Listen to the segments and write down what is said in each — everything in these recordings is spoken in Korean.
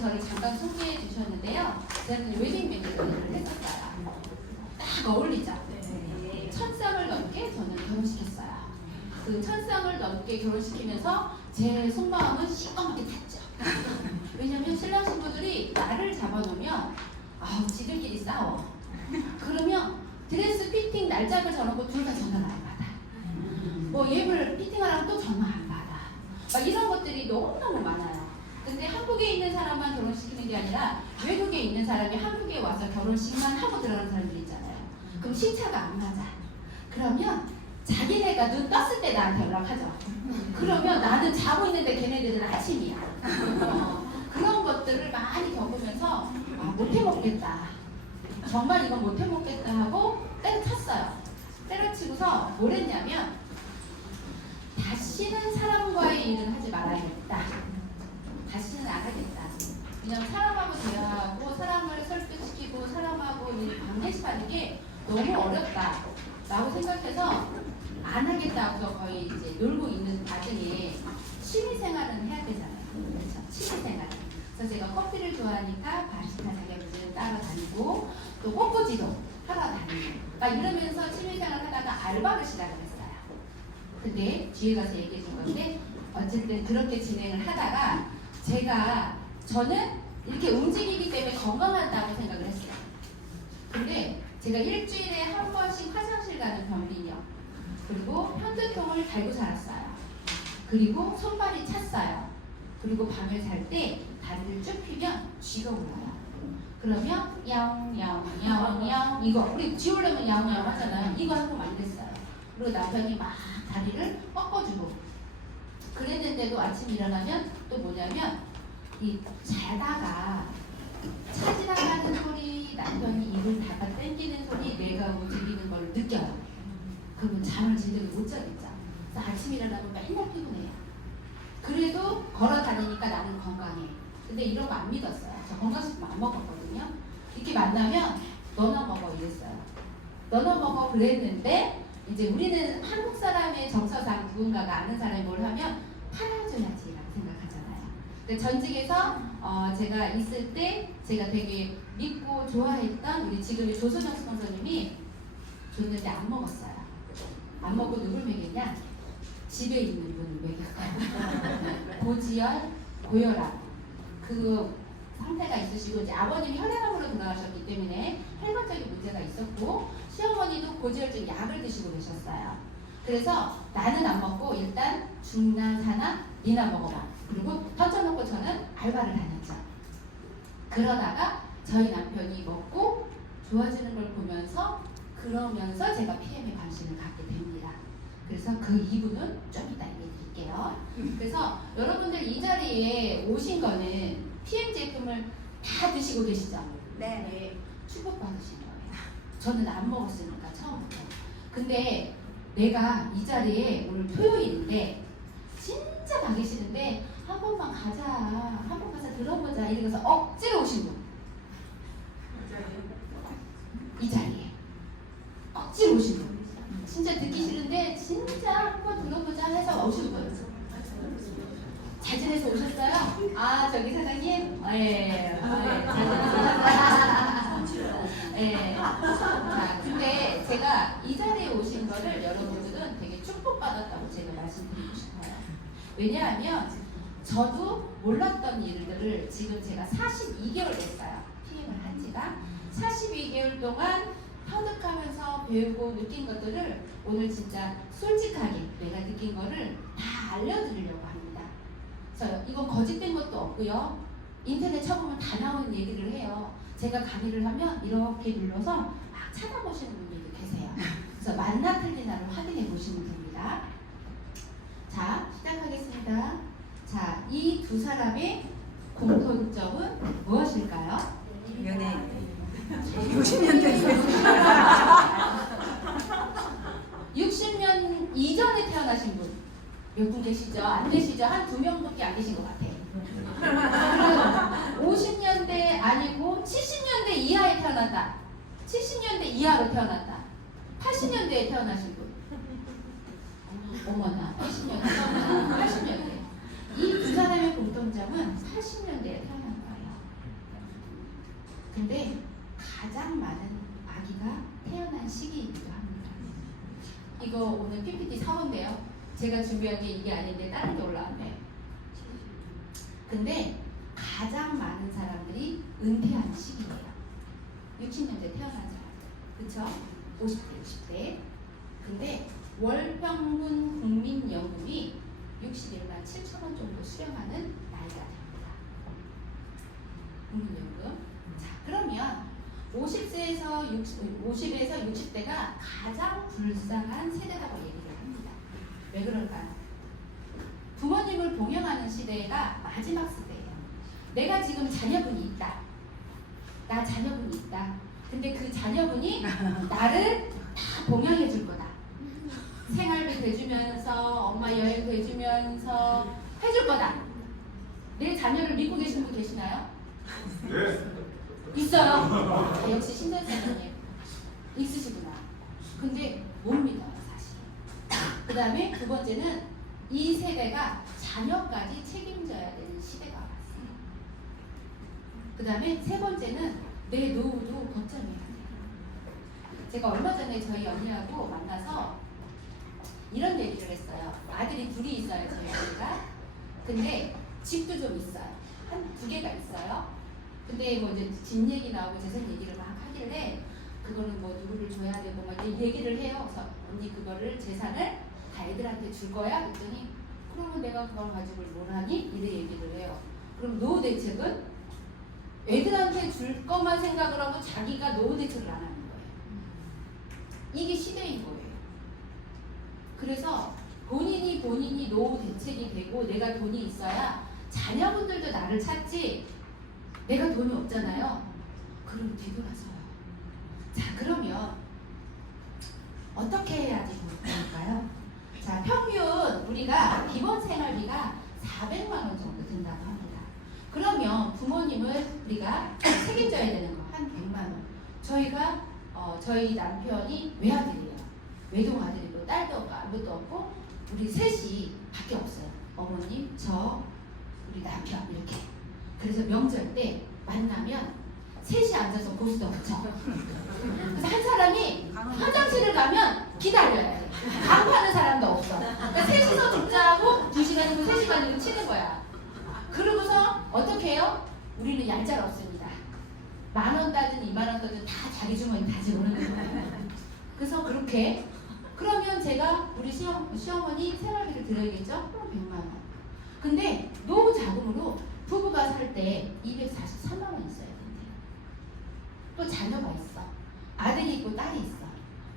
저를 잠깐 소개해 주셨는데요. 저는 웨딩 매니저를 했었어요. 딱 어울리죠? 네. 1000쌍을 넘게 저는 결혼시켰어요. 그 1000쌍을 넘게 결혼시키면서 제 속마음은 시꺼멓게 탔죠. 왜냐면 신랑 신부들이 나를 잡아놓으면 지들끼리 싸워. 그러면 드레스 피팅 날짜를 정하고 둘 다 전화를 안 받아. 뭐 예물 피팅하라면 또 전화 안 받아. 막 이런 것들이 너무너무 많아요. 근데 한국에 있는 사람만 결혼시키는 게 아니라 외국에 있는 사람이 한국에 와서 결혼식만 하고 들어가는 사람들 있잖아요. 그럼 신차가 안 맞아. 그러면 자기네가 눈 떴을 때 나한테 연락하죠. 그러면 나는 자고 있는데 걔네들은 아침이야. 그런 것들을 많이 겪으면서 못해먹겠다. 정말 이건 못해먹겠다 하고 때려쳤어요. 때려치고서 뭘 했냐면 다시는 사람과의 일은 하지 말아야겠다. 다시는 안 하겠다. 그냥 사람하고 대화하고 사람을 설득시키고 사람하고 방해하는 게 너무 어렵다 라고 생각해서 안 하겠다고 거의 이제 놀고 있는 와중에 취미생활은 해야 되잖아요. 그렇죠? 취미생활. 그래서 제가 커피를 좋아하니까 바리스타 자격증을 따라다니고 또 꽃꽂이도 하러 다니고 막 이러면서 취미생활 하다가 알바를 시작을 했어요. 근데 뒤에 가서 얘기해 줄 건데 어쨌든 그렇게 진행을 하다가 저는 이렇게 움직이기 때문에 건강하다고 생각을 했어요. 근데 제가 일주일에 한 번씩 화장실 가는 변비력, 그리고 편두통을 달고 살았어요. 그리고 손발이 찼어요. 그리고 밤에 잘 때 다리를 쭉 펴면 쥐가 올라요. 그러면 야옹야옹 이거 우리 쥐 올라면 야옹야옹 하잖아요. 이거 하고 많이 됐어요. 그리고 남편이 막 다리를 꺾어주고 그랬는데도 아침 일어나면 또 뭐냐면 자다가 차 지나가는 소리, 남편이 입을 닫아 당기는 소리, 내가 움직이는 걸 느껴요. 그러면 잠을 제대로 못 자겠죠. 그래서 아침 일어나면 맨날 피곤해요. 그래도 걸어 다니니까 나는 건강해. 근데 이런 거 안 믿었어요. 저 건강식품 안 먹었거든요. 이렇게 만나면 너나 먹어 이랬어요. 너나 먹어 그랬는데 이제 우리는 한국 사람의 정서상 누군가가 아는 사람이 뭘 하면 팔아줘야지라고 생각하잖아요. 근데 전직에서 제가 있을 때 제가 되게 믿고 좋아했던 우리 지금의 조소정 스폰서님이 줬는데 안 먹었어요. 안 먹고 누굴 먹였냐? 집에 있는 분을 먹였어요. 고지혈, 고혈압 그 상태가 있으시고 이제 아버님이 혈액암으로 돌아가셨기 때문에 혈관적인 문제가 있었고 시어머니도 고지혈증 약을 드시고 계셨어요. 그래서 나는 안 먹고 일단 중나 사나 니나 먹어봐. 그리고 던져놓고 저는 알바를 다녔죠. 그러다가 저희 남편이 먹고 좋아지는 걸 보면서 그러면서 제가 PM에 관심을 갖게 됩니다. 그래서 그 이유는 좀 이따 얘기해 드릴게요. 그래서 여러분들 이 자리에 오신 거는 PM 제품을 다 드시고 계시죠? 네. 축복받으신 거예요. 저는 안 먹었으니까 처음부터. 근데 내가 이 자리에 오늘 토요일인데 진짜 가기 싫은데 한 번만 가자. 한 번 가서 들어보자. 이러면서 억지로 오신 분. 이 자리에. 억지로 오신 분. 진짜 듣기 싫은데 진짜 한 번 들어보자 해서 오신 분. 잘 지내서 오셨어요? 저기 사장님? 네. 잘 지내서 오셨어요? 네. 자, 근데 제가 이 자리에 오신 거를 여러분들은 되게 축복받았다고 제가 말씀드리고 싶어요. 왜냐하면 저도 몰랐던 일들을 지금 제가 42개월 됐어요. PM을 한 지가. 42개월 동안 터득하면서 배우고 느낀 것들을 오늘 진짜 솔직하게 내가 느낀 거를 다 알려드리려고 합니다. 그래서 이건 거짓된 것도 없고요. 인터넷 쳐보면 다 나오는 얘기를 해요. 제가 강의를 하면 이렇게 눌러서 막 찾아보시는 분들도 계세요. 그래서 맞나 틀리나를 확인해 보시면 됩니다. 자, 시작하겠습니다. 자, 이 두 사람의 공통점은 무엇일까요? 연애. 60년 됐어요. 60년 이전에 태어나신 분 몇 분 계시죠? 안 계시죠? 한 2명밖에 안 계신 것 같아요. 50년대 아니고 70년대 이하에 태어났다. 70년대 이하로 태어났다. 80년대에 태어나신 분. 어머나, 80년대. 이 두 사람의 공통점은 80년대에 태어난 거예요. 근데 가장 많은 아기가 태어난 시기이기도 합니다. 이거 오늘 PPT 사본데요. 제가 준비한 게 이게 아닌데 다른 게 올라왔네요. 근데 가장 많은 사람들이 은퇴하는 시기예요. 60년대 태어난 사람들. 그쵸? 50대, 60대. 근데 월 평균 국민연금이 61만 7천 원 정도 수령하는 나이가 됩니다. 국민연금. 자, 그러면 50에서 60대가 가장 불쌍한 세대라고 얘기를 합니다. 왜 그럴까요? 부모님을 봉양하는 시대가 마지막 시대예요. 내가 지금 자녀분이 있다. 나 자녀분이 있다. 근데 그 자녀분이 나를 다 봉양해 줄 거다. 생활비 대주면서 엄마 여행 대주면서 해줄 거다. 내 자녀를 믿고 계신 분 계시나요? 네. 있어요. 아, 역시 신전사님 있으시구나. 근데 못 믿어요 사실. 그 다음에 두 번째는 이 세대가 자녀까지 책임져야 되는 시대가 왔어요. 그 다음에 세 번째는 내 노후도 걱정해야 돼요. 제가 얼마 전에 저희 언니하고 만나서 이런 얘기를 했어요. 아들이 둘이 있어요 저희 언니가. 근데 집도 좀 있어요. 한 2개가 있어요. 근데 뭐 이제 집 얘기 나오고 재산 얘기를 막 하길래 그거는 뭐 누구를 줘야 되고 막 얘기를 해요. 그래서 언니 그거를 재산을 다 애들한테 줄 거야? 그랬더니 그러면 내가 그걸 가지고 뭘 하니? 이래 얘기를 해요. 그럼 노후 대책은 애들한테 줄 것만 생각을 하고 자기가 노후 대책을 안 하는 거예요. 이게 시대인 거예요. 그래서 본인이 노후 대책이 되고 내가 돈이 있어야 자녀분들도 나를 찾지 내가 돈이 없잖아요. 그럼 뒤돌아서요. 자, 그러면 어떻게 해야지 좋을까요? 자, 평균 우리가 기본 생활비가 400만 원 정도 든다고 합니다. 그러면 부모님을 우리가 책임져야 되는 거 한 100만 원. 저희가 저희 남편이 외아들이에요. 외동 아들이고 딸도 없고 아무것도 없고 우리 셋이 밖에 없어요. 어머님, 저, 우리 남편 이렇게. 그래서 명절 때 만나면 셋이 앉아서 고스도 없죠. 그래서 한 사람이 화장실을 가면 기다려야 돼. 안 파는 사람도 없어. 그러니까 셋이서 죽자고 2시간이고 3시간이고 치는 거야. 그러고서 어떻게 해요? 우리는 얄짤 없습니다. 10,000원 따든 20,000원 따든 다 자기 주머니 다 집어넣는 거예요. 그래서 그렇게 그러면 제가 우리 시어머니 생활비를 드려야겠죠? 그럼 100만 원. 근데 노후 자금으로 부부가 살 때 243만 원 있어야 된대요. 또 자녀가 있어. 아들이 있고 딸이 있어.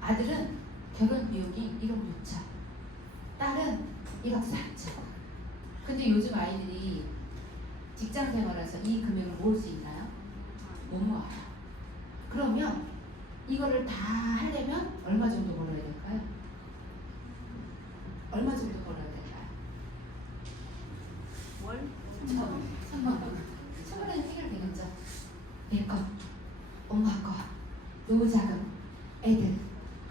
아들은 결혼 비용이 1억 6천. 딸은 1억 4천. 근데 요즘 아이들이 직장 생활해서 이 금액을 모을 수 있나요? 못 모아요. 그러면 이거를 다 하려면 얼마 정도 벌어야 될까요? 얼마 정도 벌어야 될까요? 월? 3만 원. 1,000만 원이 해결되겠죠? 내 거, 엄마 거, 노후자금, 애들.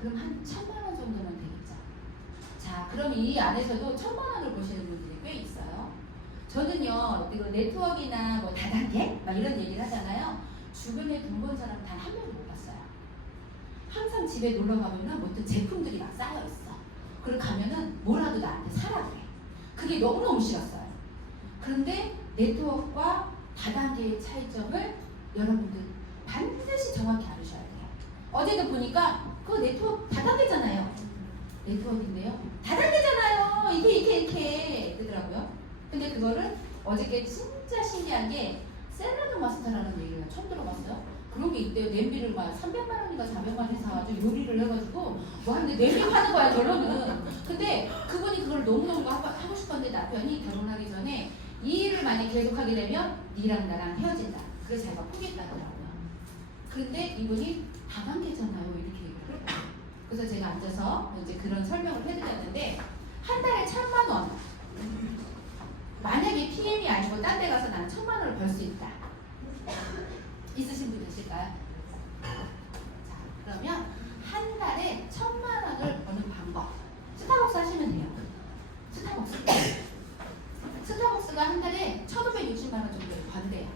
그럼 한 1,000만 원 정도면 되겠죠? 자, 그럼 이 안에서도 1,000만 원을 보시는 분들이 꽤 있어요. 저는요, 이거 네트워크나 뭐 다단계? 막 이런 얘기를 하잖아요. 주변에 돈 번 사람 단 한 명도 못 봤어요. 항상 집에 놀러 가면은 어떤 제품들이 막 쌓여 있어. 그리고 가면은 뭐라도 나한테 사라고 해. 그게 너무너무 싫었어요. 그런데 네트워크와 다단계의 차이점을 여러분들 반드시 정확히 알으셔야 돼요. 어제도 보니까 그거 네트워크 다단계잖아요. 네트워크인데요. 다단계잖아요. 이렇게 그러더라고요. 근데 그거를 어저께 진짜 신기한 게 샐러드 마스터라는 얘기를 처음 들어봤어요. 그런 게 있대요. 냄비를 막 300만 원인가 400만 원 해서 아주 요리를 해가지고 뭐 하는데 냄비 파는 거야 결론은. 근데 그분이 그걸 너무너무 하고 싶었는데 남편이 결혼하기 전에 이 일을 만약 계속하게 되면 니랑 나랑 헤어진다. 그래서 자기가 포기했다더라고요. 그런데 이분이 다단계잖아요. 이렇게 얘기를 했거든요. 그래서 제가 앉아서 이제 그런 설명을 해드렸는데 한 달에 1,000만 원. 만약에 PM이 아니고 딴 데 가서 난 1,000만 원을 벌 수 있다. 있으신 분 계실까요? 자, 그러면 한 달에 1,000만 원을 버는 방법. 스타벅스 하시면 돼요. 스타벅스가 한 달에 1,560만 원 정도를 번대요.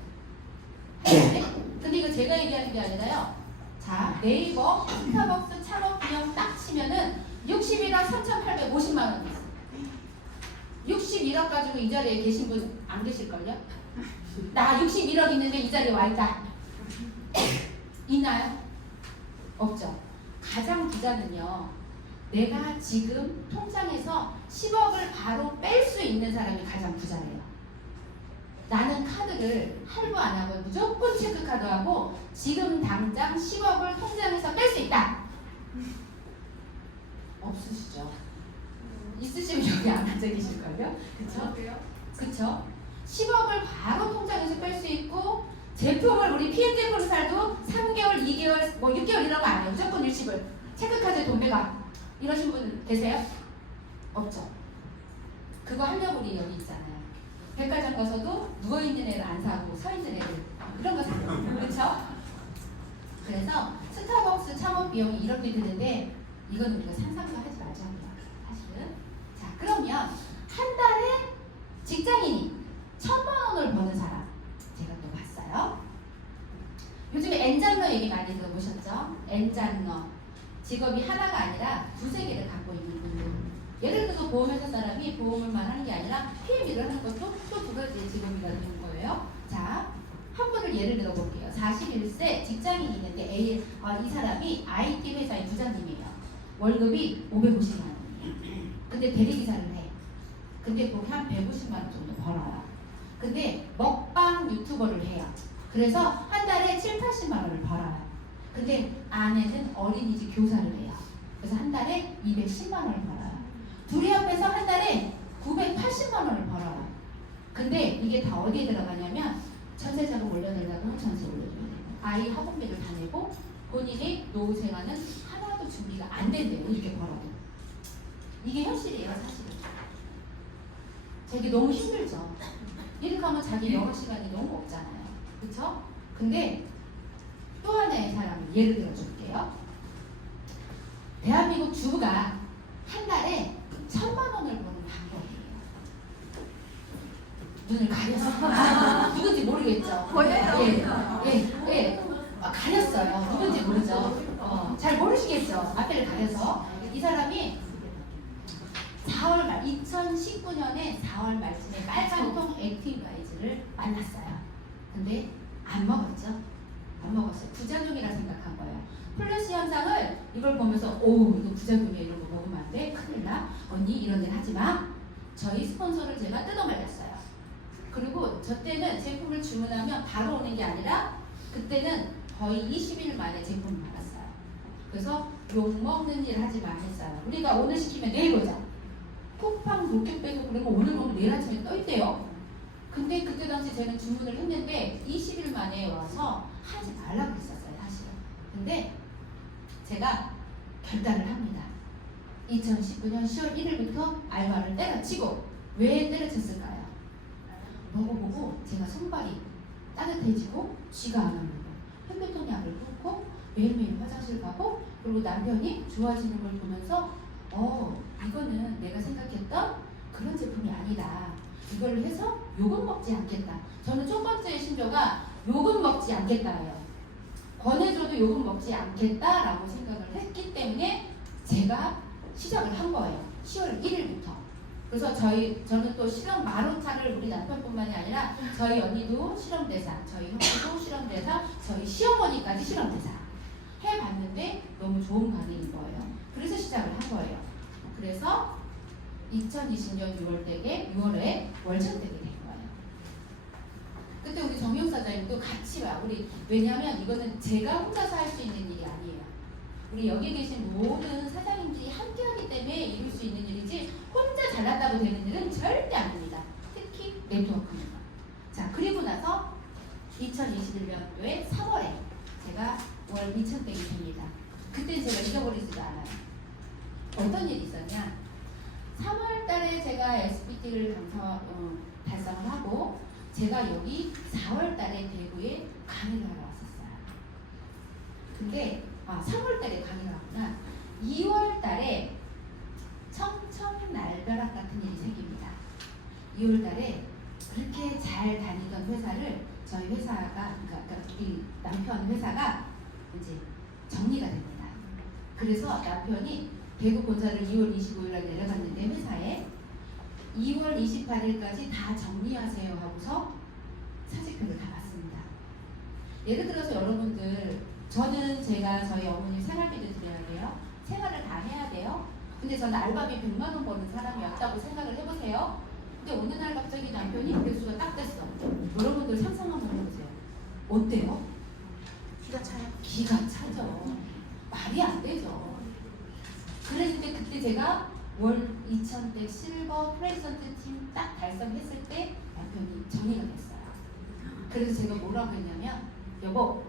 한 달에? 근데 이거 제가 얘기하는 게 아니라요. 자, 네이버 스타벅스 창업 비용 딱 치면은 61억 3,850만 원 있어요. 61억 가지고 이 자리에 계신 분 안 계실걸요? 나 61억 있는데 이 자리에 와 있다. 있나요? 없죠. 가장 부자는요. 내가 지금 통장에서 10억을 바로 뺄 수 있는 사람이 가장 부자래요. 나는 카드를 할부 안 하고 무조건 체크카드 하고 지금 당장 10억을 통장에서 뺄 수 있다. 없으시죠? 있으시면 여기 안 앉아 계실걸요? 그쵸? 그쵸? 10억을 바로 통장에서 뺄 수 있고 제품을 우리 PM 제품을 사도 3개월, 2개월, 뭐 6개월 이런 거 아니에요. 무조건 일시불. 체크카드에 돈 내가. 이러신 분 계세요? 없죠? 그거 하려고 우리 여기 있잖아요. 백화점 가서도 누워있는 애를 안 사고 서있는 애를 그런 거 사요. 그렇죠? 그래서 스타벅스 창업 비용이 이렇게 드는데 이건 우리가 상상도 하지 말자고요. 사실은. 자, 그러면 한 달에 직장인이 1,000만 원을 버는 사람 제가 또 봤어요. 요즘에 엔잡러 얘기 많이 들어보셨죠? 엔잡러. 직업이 하나가 아니라 두세 개를 갖고 있는 분들. 예를 들어서 보험회사 사람이 보험을만 하는 게 아니라 PM 일을 하는 것도 또 두 가지의 직업이가 되는 거예요. 자, 한 분을 예를 들어 볼게요. 41세 직장인이 있는데 이 사람이 IT 회사의 부장님이에요. 월급이 550만 원이에요. 근데 대리기사를 해. 근데 거기 한 150만 원 정도 벌어요. 근데 먹방 유튜버를 해요. 그래서 한 달에 7, 80만 원을 벌어요. 근데 아내는 어린이집 교사를 해요. 그래서 한 달에 210만 원을 벌어요. 둘이 합해서 한 달에 980만 원을 벌어요. 근데 이게 다 어디에 들어가냐면 전세자금 올려내려고 하면 전세 올려줘야 돼요. 아이 학원비를 다 내고 본인이 노후 생활은 하나도 준비가 안 된대요. 이렇게 벌어도. 이게 현실이에요, 사실은. 자기 너무 힘들죠. 이렇게 하면 자기 영어 시간이 너무 없잖아요. 그쵸? 근데 또 하나의 사람을 예를 들어 줄게요. 대한민국 주부가 한 달에 1,000만 원을 버는 방법이에요. 눈을 가렸어요. 누군지 모르겠죠? 보여요. 예. 가렸어요. 누군지 모르죠? 잘 모르시겠죠? 앞에를 가려서. 이 사람이 2019년에 4월 말쯤에 빨간통 액티바이즈를 만났어요. 근데 안 먹었죠? 안 먹었어요. 부작용이라 생각한 거예요. 플래시 현상을 이걸 보면서 이거 부작용이야. 이런 거 먹으면 안 돼. 큰일 나. 언니 이런 일 하지 마. 저희 스폰서를 제가 뜯어말렸어요. 그리고 저 때는 제품을 주문하면 바로 오는 게 아니라 그때는 거의 20일 만에 제품을 받았어요. 그래서 욕먹는 일 하지 마 했어요. 우리가 오늘 시키면 내일 오자. 쿠팡 로켓 빼고 그러면 오늘 먹으면 내일 아침에 떠있대요. 근데 그때 당시 저는 주문을 했는데 20일 만에 와서 하지 말라고 했었어요, 사실은. 근데 제가 결단을 합니다. 2019년 10월 1일부터 알바를 때려치고 왜 때려쳤을까요? 먹어보고 제가 손발이 따뜻해지고 쥐가 안 오르고 현미통 약을 붓고 매일매일 화장실 가고 그리고 남편이 좋아지는 걸 보면서 이거는 내가 생각했던 그런 제품이 아니다. 이걸 해서 욕은 먹지 않겠다. 저는 첫 번째 신조가 욕은 먹지 않겠다예요. 권해줘도 욕은 먹지 않겠다라고 생각을 했기 때문에 제가 시작을 한 거예요. 10월 1일부터. 그래서 저는 또 실험 마루타를 우리 남편뿐만이 아니라 저희 언니도 실험대사, 저희 형도 실험대사, 저희 시어머니까지 실험대사 해봤는데 너무 좋은 반응인 거예요. 그래서 시작을 한 거예요. 그래서 2020년 6월에 월천되게 된 거예요. 그때 우리 정용 사장님도 같이 와. 왜냐하면 이거는 제가 혼자서 할 수 있는 일이 아니에요. 우리 여기 계신 모든 사장님들이 함께하기 때문에 이룰 수 있는 일이지 혼자 잘났다고 되는 일은 절대 아닙니다. 특히 네트워크입니다. 자, 그리고 나서 2021년도에 3월에 제가 월 2,100이 됩니다. 그때 제가 잊어버리지도 않아요. 어떤 일이 있었냐? 3월 달에 제가 SPT를 달성을 하고 제가 여기 4월 달에 대구에 강의를 하러 왔었어요. 근데 3월 달에 강의를 하구나. 2월 달에 청청날벼락 같은 일이 생깁니다. 2월 달에 그렇게 잘 다니던 회사를 저희 회사가 그러니까 우리 남편 회사가 이제 정리가 됩니다. 그래서 남편이 대구 본사를 2월 25일에 내려갔는데 회사에 2월 28일까지 다 정리하세요 하고서 사직표를 다 받습니다. 예를 들어서 여러분들 저는 제가 저희 어머님 생활비도 드려야 돼요. 생활을 다 해야 돼요. 근데 저는 알바비 100만 원 버는 사람이었다고 생각을 해보세요. 근데 어느 날 갑자기 남편이 백수가 딱 됐어. 여러분들 상상 한번 해보세요. 어때요? 기가 차요. 기가 차죠. 말이 안 되죠. 그랬을 때 그때 제가 월 2,100 실버 프레젠트 팀 딱 달성했을 때 남편이 정리가 됐어요. 그래서 제가 뭐라고 했냐면 여보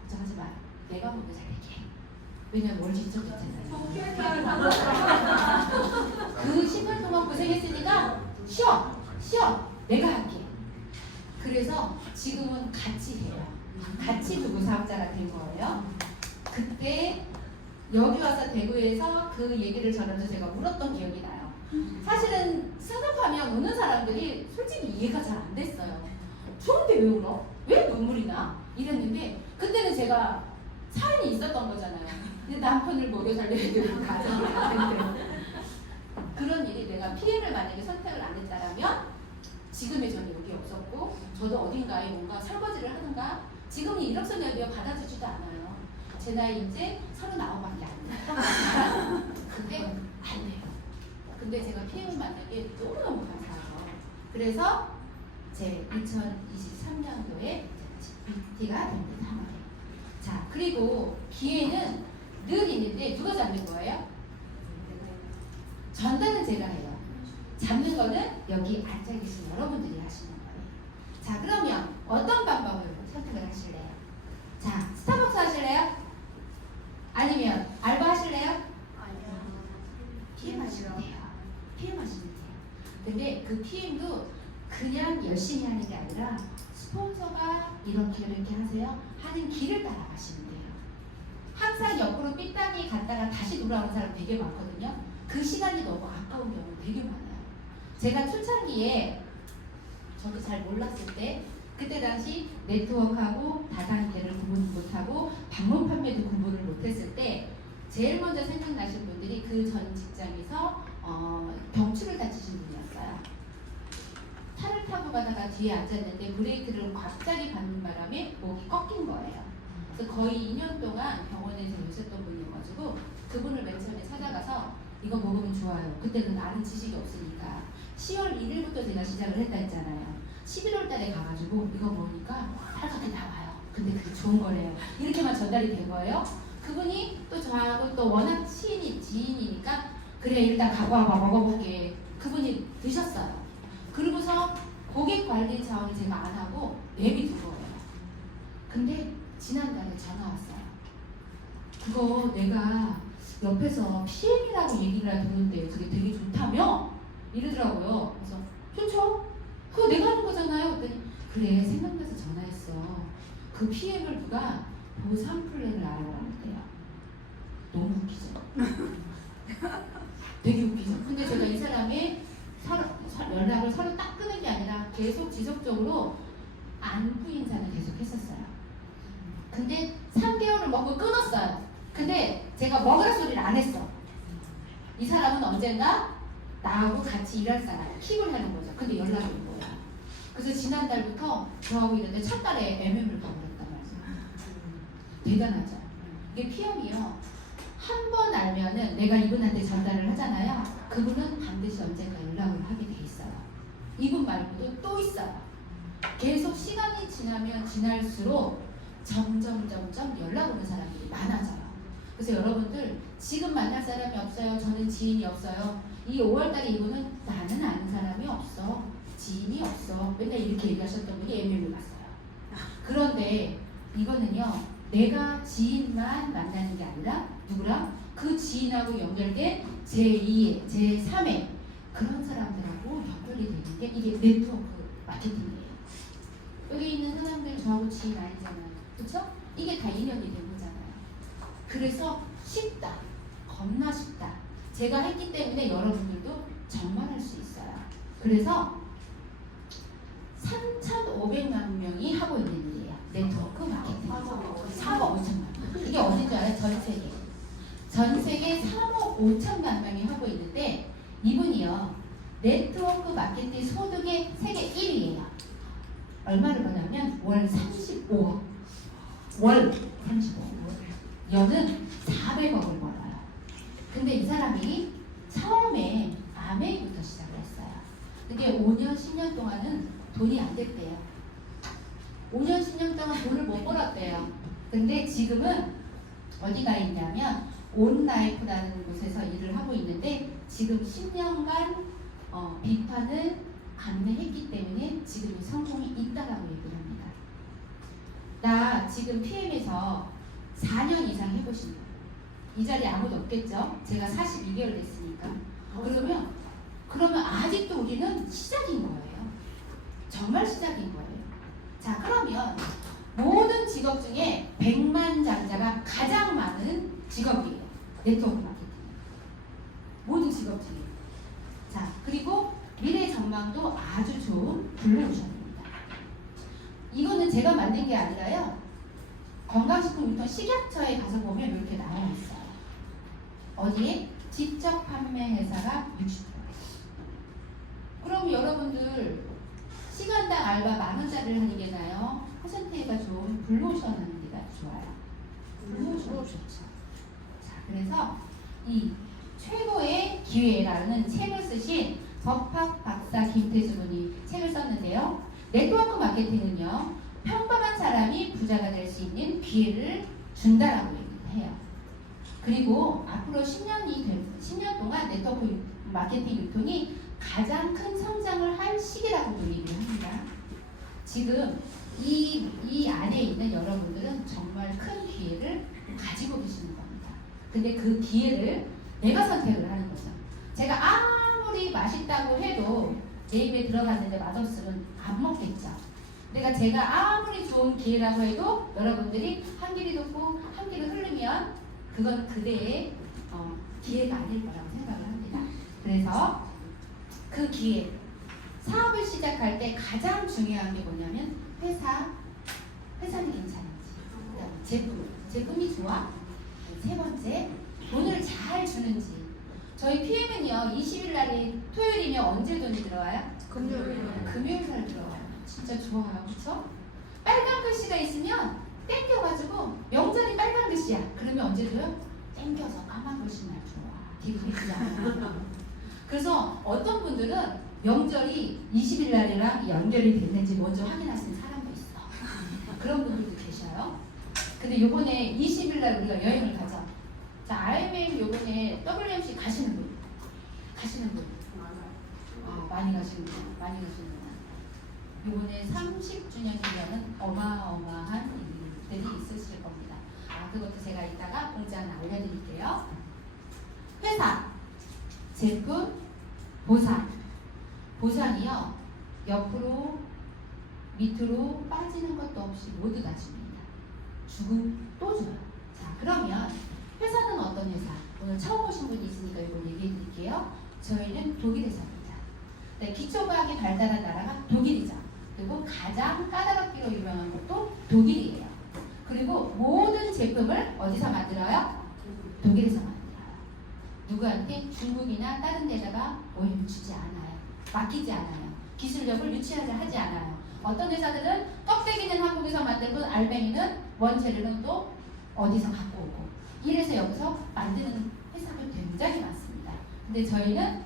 걱정하지 마. 내가 먼저 잘할게. 왜냐면 월 2,100잖아요. 그 10년 동안 고생했으니까 쉬어. 내가 할게. 그래서 지금은 같이 해요. 같이 두고 사업자가 된 거예요. 그때 여기 와서 대구에서 그 얘기를 전해서 제가 울었던 기억이 나요. 사실은 생각하면 우는 사람들이 솔직히 이해가 잘 안 됐어요. 좋은데 왜 울어? 왜 눈물이 나? 이랬는데 그때는 제가 사연이 있었던 거잖아요. 근데 남편을 먹여 살려야 되는 가정이었는데 그런 일이 내가 PM을 만약에 선택을 안 했다라면 지금의 저는 여기 없었고 저도 어딘가에 뭔가 설거지를 하는가 지금은 일억선여비어 받아주지도 않아요. 제 나이 이제 39밖에 안 돼요. 근데 안 돼요. 근데 제가 PM을 만나게 너무너무 감사해요. 그래서 제 2023년도에 BT가 됩니다. 자, 그리고 기회는 늘 있는데 누가 잡는 거예요? 전달은 제가 해요. 잡는 거는 여기 앉아 계신 여러분들이 하시는 거예요. 자, 그러면 어떤 방법을 선택을 하실래요? 자, 스타벅스 하실래요? 아니면 알바 하실래요? 아니요. PM 하시면 돼요. PM 하시면 돼요. 근데 그 PM도 그냥 열심히 하는 게 아니라 스폰서가 이렇게 하세요 하는 길을 따라가시면 돼요. 항상 옆으로 삐땅이 갔다가 다시 돌아오는 사람 되게 많거든요. 그 시간이 너무 아까운 경우 되게 많아요. 제가 초창기에 저도 잘 몰랐을 때 그때 당시 네트워크하고 다단계를 구분 못하고 방문 판매도 구분을 못했을 때 제일 먼저 생각나신 분들이 그 전 직장에서 경추를 다치신 분이었어요. 차를 타고 가다가 뒤에 앉았는데 브레이크를 갑자기 밟는 바람에 목이 꺾인 거예요. 그래서 거의 2년 동안 병원에서 계셨던 분이어가지고 그분을 맨 처음에 찾아가서 이거 먹으면 좋아요. 그때는 아는 지식이 없으니까 10월 1일부터 제가 시작을 했다 했잖아요. 11월 달에 가가지고 이거 먹으니까 빨갛게 나와요. 근데 그게 좋은 거래요. 이렇게만 전달이 된 거예요. 그분이 또 저하고 또 워낙 지인이니까 그래 일단 갖고 와봐 먹어볼게. 그분이 드셨어요. 그러고서 고객 관리 차원이 제가 안 하고 내비둔 거예요. 근데 지난달에 전화 왔어요. 그거 내가 옆에서 PM이라고 얘기를 듣는데 그게 되게 좋다며? 이러더라고요. 그래서 좋죠? 그거 내가 하는 거잖아요. 그랬더니 그래 생각나서 전화했어. 그 PM을 누가 보상 플랜을 알아봤대요. 너무 웃기죠? 되게 웃기죠? 근데 제가 이 사람의 연락을 서로 딱 끊은 게 아니라 계속 지속적으로 안부 인사는 계속 했었어요. 근데 3개월을 먹고 끊었어요. 근데 제가 먹으라 소리를 안 했어. 이 사람은 언젠가 나하고 같이 일할 사람, 킵을 하는 거죠. 근데 연락이 온 거야. 그래서 지난달부터 저하고 이런데 첫 달에 MM을 가버렸단 말이죠. 대단하죠. 이게 PM이요. 한 번 알면은 내가 이분한테 전달을 하잖아요. 그분은 반드시 언젠가 연락을 하게 돼 있어요. 이분 말고도 또 있어요. 계속 시간이 지나면 지날수록 점점 연락 오는 사람들이 많아져요. 그래서 여러분들 지금 만날 사람이 없어요. 저는 지인이 없어요. 이 5월달에 이분은 나는 아는 사람이 없어. 지인이 없어. 맨날 이렇게 얘기하셨던 분이 MM을 갔어요. 그런데 이거는요. 내가 지인만 만나는 게 아니라 누구랑? 그 지인하고 연결된 제2의, 제3의 그런 사람들하고 연결이 되는 게 이게 네트워크 마케팅이에요. 여기 있는 사람들 저하고 지인 아니잖아요. 그렇죠? 이게 다 인연이 된 거잖아요. 그래서 쉽다. 겁나 쉽다. 제가 했기 때문에 여러분들도 정말 할 수 있어요. 그래서 3,500만 명이 하고 있는 일이에요. 네트워크 마케팅. 맞아. 3억 5천만. 이게 어딘 줄 알아요? 전 세계. 전 세계 3억 5천만 명이 하고 있는데 이분이요. 네트워크 마케팅 소득의 세계 1위예요. 얼마를 버냐면 월 35억. 월 35억. 연은 400억을 벌어요. 근데 이 사람이 처음에 아메이부터 시작을 했어요. 그게 5년, 10년 동안은 돈이 안 됐대요. 5년, 10년 동안 돈을 못 벌었대요. 근데 지금은 어디가 있냐면 온라이프라는 곳에서 일을 하고 있는데 지금 10년간 비판을 감내했기 때문에 지금 이 성공이 있다라고 얘기를 합니다. 나 지금 PM에서 4년 이상 해보신 분. 이 자리에 아무도 없겠죠? 제가 42개월 됐으니까. 그러면 아직도 우리는 시작인 거예요. 정말 시작인 거예요. 자, 그러면 모든 직업 중에 100만 장자가 가장 많은 직업이에요. 네트워크 마케팅. 모든 직업 중에. 자, 그리고 미래 전망도 아주 좋은 블루오션입니다. 이거는 제가 만든 게 아니라요. 건강식품유통 식약처에 가서 보면 이렇게 나와 있어요. 어디에? 직접 판매 회사가 60%. 그럼 여러분들 시간당 알바 10,000원짜리를 하는 게 나요? 퍼센테이가 좋은 블루오션 하는 게 좋아요. 블루오션 좋죠. 자, 그래서 이 최고의 기회라는 책을 쓰신 법학 박사 김태수 분이 책을 썼는데요. 네트워크 마케팅은요, 평범한 사람이 부자가 될 수 있는 기회를 준다라고 얘기를 해요. 그리고 앞으로 10년 동안 네트워크 마케팅 유통이 가장 큰 성장을 할 시기라고도 얘기를 합니다. 지금 이 안에 있는 여러분들은 정말 큰 기회를 가지고 계시는 겁니다. 근데 그 기회를 내가 선택을 하는 거죠. 제가 아무리 맛있다고 해도 내 입에 들어갔는데 맛없으면 안 먹겠죠. 제가 아무리 좋은 기회라고 해도 여러분들이 한 길이 돋고 한 길을 흐르면 그건 그대의 기회가 아닐 거라고 생각을 합니다. 그래서 그 기회, 사업을 시작할 때 가장 중요한 게 뭐냐면 회사는 괜찮은지, 그다음 제품이 좋아, 세 번째 돈을 잘 주는지. 저희 PM은요 20일 날이 토요일이면 언제 돈이 들어와요? 금요일 날 들어와요. 진짜 좋아요, 그렇죠? 빨간 글씨가 있으면 땡겨가지고 명절이 빨간 글씨야. 그러면 언제 줘요? 땡겨서 까만 글씨만 좋아. 기분이 좋아요. 그래서 어떤 분들은 명절이 20일 날이랑 연결이 됐는지 먼저 확인하시는 사람도 있어. 그런 분들도 계셔요. 근데 요번에 20일 날 우리가 여행을 가자. 자, IMM 요번에 WMC 가시는 분. 많이 가시는구나. 요번에 30주년이라는 어마어마한 일들이 있으실 겁니다. 그것도 제가 이따가 공지 하나 알려드릴게요. 회사, 제품, 보상. 보상이요, 옆으로, 밑으로 빠지는 것도 없이 모두 다 줍니다. 주고 또 줘요. 자, 그러면 회사는 어떤 회사? 오늘 처음 오신 분이 있으니까 이걸 얘기해 드릴게요. 저희는 독일 회사입니다. 네, 기초과학이 발달한 나라가 독일이죠. 그리고 가장 까다롭기로 유명한 것도 독일이에요. 그리고 모든 제품을 어디서 만들어요? 독일에서 만들어요. 누구한테? 중국이나 다른 데다가 오염 주지 않아요. 맡기지 않아요. 기술력을 유치하지 않아요. 어떤 회사들은 껍데기는 한국에서 만들고 알맹이는 원재료는 또 어디서 갖고 오고, 이래서 여기서 만드는 회사가 굉장히 많습니다. 근데 저희는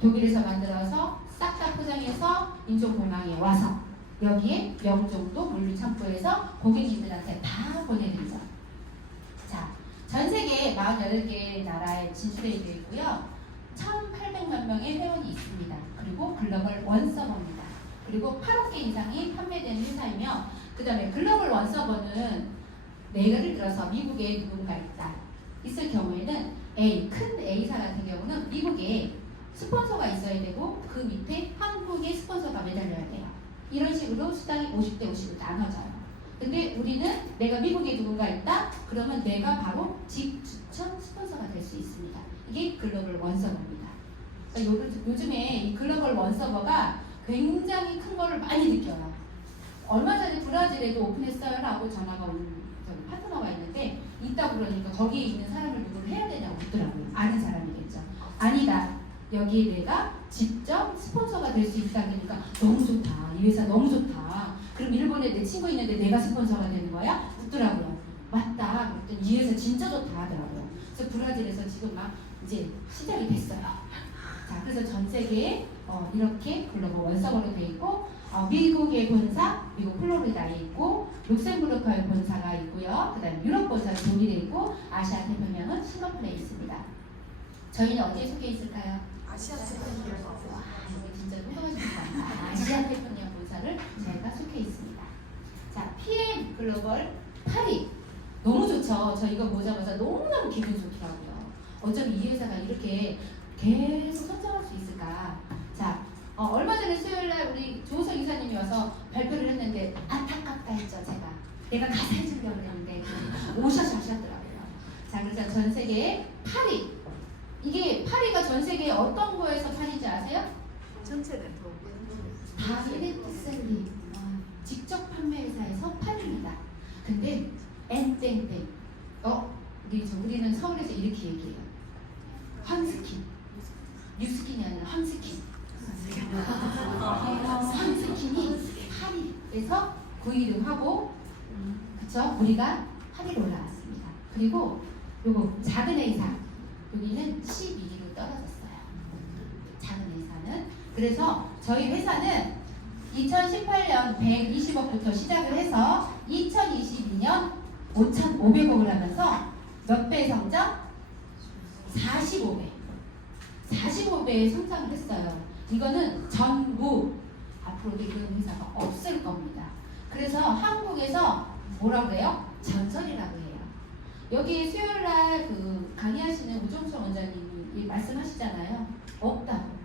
독일에서 만들어서 싹 다 포장해서 인천공항에 와서 여기에 명종도 물류창고에서 고객님들한테 다 보내드리죠. 자, 전 세계 48개 나라에 진출해 있고요. 1,800만 명의 회원이 있습니다. 그리고 글로벌 원서버입니다. 그리고 8억 개 이상이 판매되는 회사이며, 그 다음에 글로벌 원서버는 예를 들어서 미국에 누군가 있을 경우에는 큰 A사 같은 경우는 미국에 스폰서가 있어야 되고 그 밑에 한국의 스폰서가 매달려야 돼요. 이런 식으로 수당이 50대 50으로 나눠져요. 근데 우리는 내가 미국에 누군가 있다? 그러면 내가 바로 직추천 스폰서가 될 수 있습니다. 이게 글로벌 원서버입니다. 그러니까 요즘에 이 글로벌 원서버가 굉장히 큰 거를 많이 느껴요. 얼마 전에 브라질에도 오픈했어요 라고 전화가 온 파트너가 있는데 있다고 그러니까 거기에 있는 사람을 누구를 해야 되냐고 묻더라고요. 아는 사람이겠죠. 아니다. 여기에 내가 직접 스폰서가 될 수 있다 그러니까 너무 좋다. 이 회사 너무 좋다. 그럼 일본에 내 친구 있는데 내가 스폰서가 되는 거야? 묻더라고요. 맞다. 그랬더니 이 회사 진짜 좋다 하더라고요. 그래서 브라질에서 지금 막 이제 시작이 됐어요. 자, 그래서 전 세계에 이렇게 글로벌 원석으로 돼 있고 미국의 본사, 미국 플로리다에 있고 룩셈부르크의 본사가 있고요. 그다음에 유럽 본사는 독일에 있고 아시아 태평양은 싱가포르에 있습니다. 저희는 어디에 속해 있을까요? 아시아 태평양. 여기 진짜 궁금하십니다. 아시아 태평양 본사를 저희가 속해 있습니다. 자, PM 글로벌 파리 너무 좋죠. 저 이거 보자마자 너무너무 기분 좋더라고요. 어쩜 이 회사가 이렇게 계속 성장할 수 있을까? 자, 얼마 전에 수요일날 우리 조호석 이사님이 와서 발표를 했는데 안타깝다 했죠. 내가 가서 해주려고 했는데 오셔서 하셨더라고요. 자, 그래서 전 세계에 파리 이게 파리가 전 세계에 어떤 거에서 파리인지 아세요? 전체 네트워크. 다이렉트 셀링 직접 판매 회사에서 파리입니다. 근데 엔땡땡 우리는 서울에서 이렇게 얘기해요. 황스킨 뉴스킨이 아니라 황스킨 황스킨이 파리에서 구입을 하고 그쵸? 우리가 파리로 올라왔습니다. 그리고 요거 작은 회사 여기는 12위로 떨어졌어요. 작은 회사는 그래서 저희 회사는 2018년 120억부터 시작을 해서 2022년 5,500억을 하면서 몇 배 성장? 45배. 45배의 성장을 했어요. 이거는 전부 앞으로도 이런 회사가 없을 겁니다. 그래서 한국에서 뭐라고 그래요? 전설이라고 해요. 여기 수요일날 강의하시는 우종수 원장님이 말씀하시잖아요. 없다고.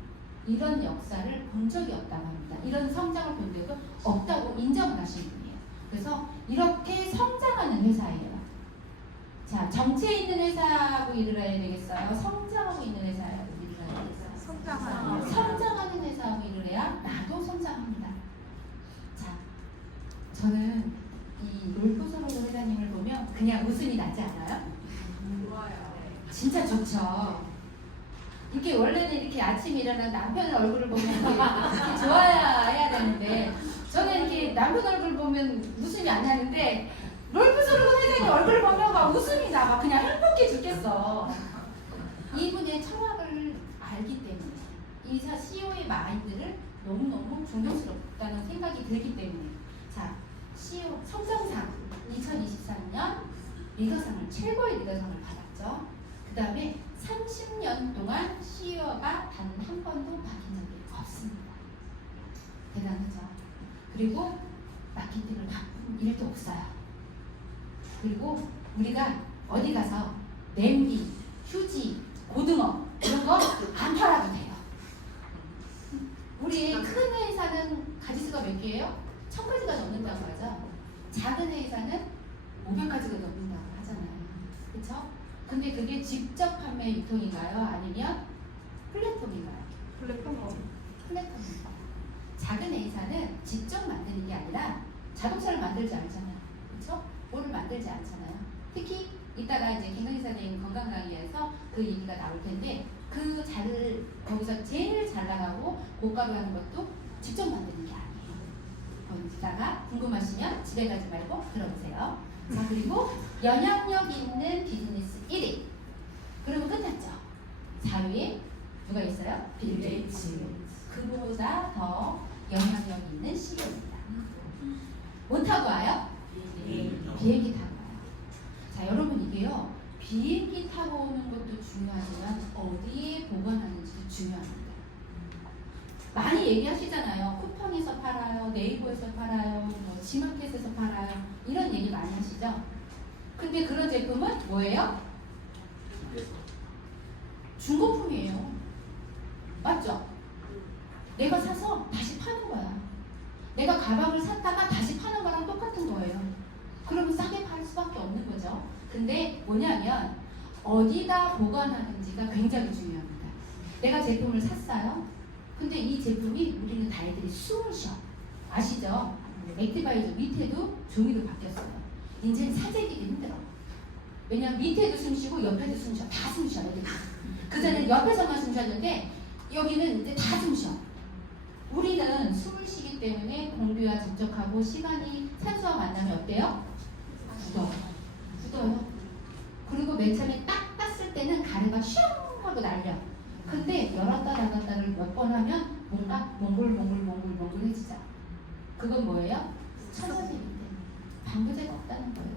이런 역사를 본 적이 없다고 합니다. 이런 성장을 본 적은 없다고 인정을 하시는 분이에요. 그래서 이렇게 성장하는 회사예요. 자, 정체에 있는 회사하고 일을 해야 되겠어요? 성장하고 있는 회사하고 일을 해야 되겠어요? 성장하는 회사하고 일을 해야 나도 성장합니다. 자, 저는 이 롤프소로 회장님을 보면 그냥 웃음이 나지 않아요? 좋아요. 진짜 좋죠. 이게 원래는 이렇게 아침에 일어나 남편 얼굴을 보면 이렇게 좋아야 해야 되는데 저는 이렇게 남편 얼굴 보면 웃음이 안 나는데 롤프소로 회장님 얼굴을 보면 막 웃음이 나. 그냥 행복해 죽겠어. 이분의 철학을 알기 때문에 이사 CEO의 마인드를 너무너무 존경스럽다는 생각이 들기 때문에 자, CEO 성장상 2023년 리더상을 최고의 리더상을 받았죠. 그 다음에 30년 동안 CEO가 단 한 번도 바뀐 적이 없습니다. 대단하죠. 그리고 마케팅을 바꾼 일도 없어요. 그리고 우리가 어디 가서 냄비, 휴지, 고등어 이런 거 안 팔아도 돼요. 우리 큰 회사는 가지수가 몇 개예요? 1000가지가 넘는다고 하죠. 작은 회사는 500가지가 넘는다고 하잖아요. 그렇죠? 근데 그게 직접 판매 유통인가요? 아니면 플랫폼인가요? 플랫폼입니다. 작은 회사는 직접 만드는 게 아니라 자동차를 만들지 않잖아요. 그렇죠? 뭐를 만들지 않잖아요. 특히 이따가 이제 김강희 선생님 건강 강의에서 그 얘기가 나올 텐데 거기서 제일 잘 나가고 고가로 하는 것도 직접 만드는 게 아니에요. 이따가 궁금하시면 집에 가지 말고 들어보세요. 자, 그리고 영향력 있는 비즈니스 1위. 그러면 끝났죠. 4위에 누가 있어요? 빌 게이츠. 그보다 더 영향력 있는 CEO입니다. 뭐 타고 와요? 비행기 타고 와요. 자, 여러분 이게요. 비행기 타고 오는 것도 중요하지만 어디에 보관하는지도 중요합니다. 많이 얘기하시잖아요. 쿠팡에서 팔아요. 네이버에서 팔아요. 뭐 지마켓에서 팔아요. 이런 얘기 많이 하시죠? 근데 그런 제품은 뭐예요? 중고품이에요. 맞죠? 내가 사서 다시 파는 거야. 내가 가방을 샀다가 다시 파는 거랑 똑같은 거예요. 그러면 싸게 팔 수밖에 없는 거죠. 근데 뭐냐면 어디다 보관하는지가 굉장히 중요합니다. 내가 제품을 샀어요. 근데 이 제품이 우리는 다 애들이 숨을 쉬어. 아시죠? 액티바이저 밑에도 종이로 바뀌었어요. 이제는 사재기도 힘들어. 왜냐면 밑에도 숨 쉬고 옆에도 숨 쉬어. 다 숨 쉬어. 애들이. 그전에는 옆에서만 숨 쉬었는데 여기는 이제 다 숨 쉬어. 우리는 숨을 쉬기 때문에 공기와 접촉하고 시간이 산소와 만나면 어때요? 굳어요. 굳어요. 그리고 맨 처음에 딱 땄을 때는 가래가 슝 하고 날려. 근데 열었다 닫았다를 몇 번 하면 뭔가 몽글몽글해지죠. 그건 뭐예요? 천연이기 때문에 방부제가 없다는 거예요.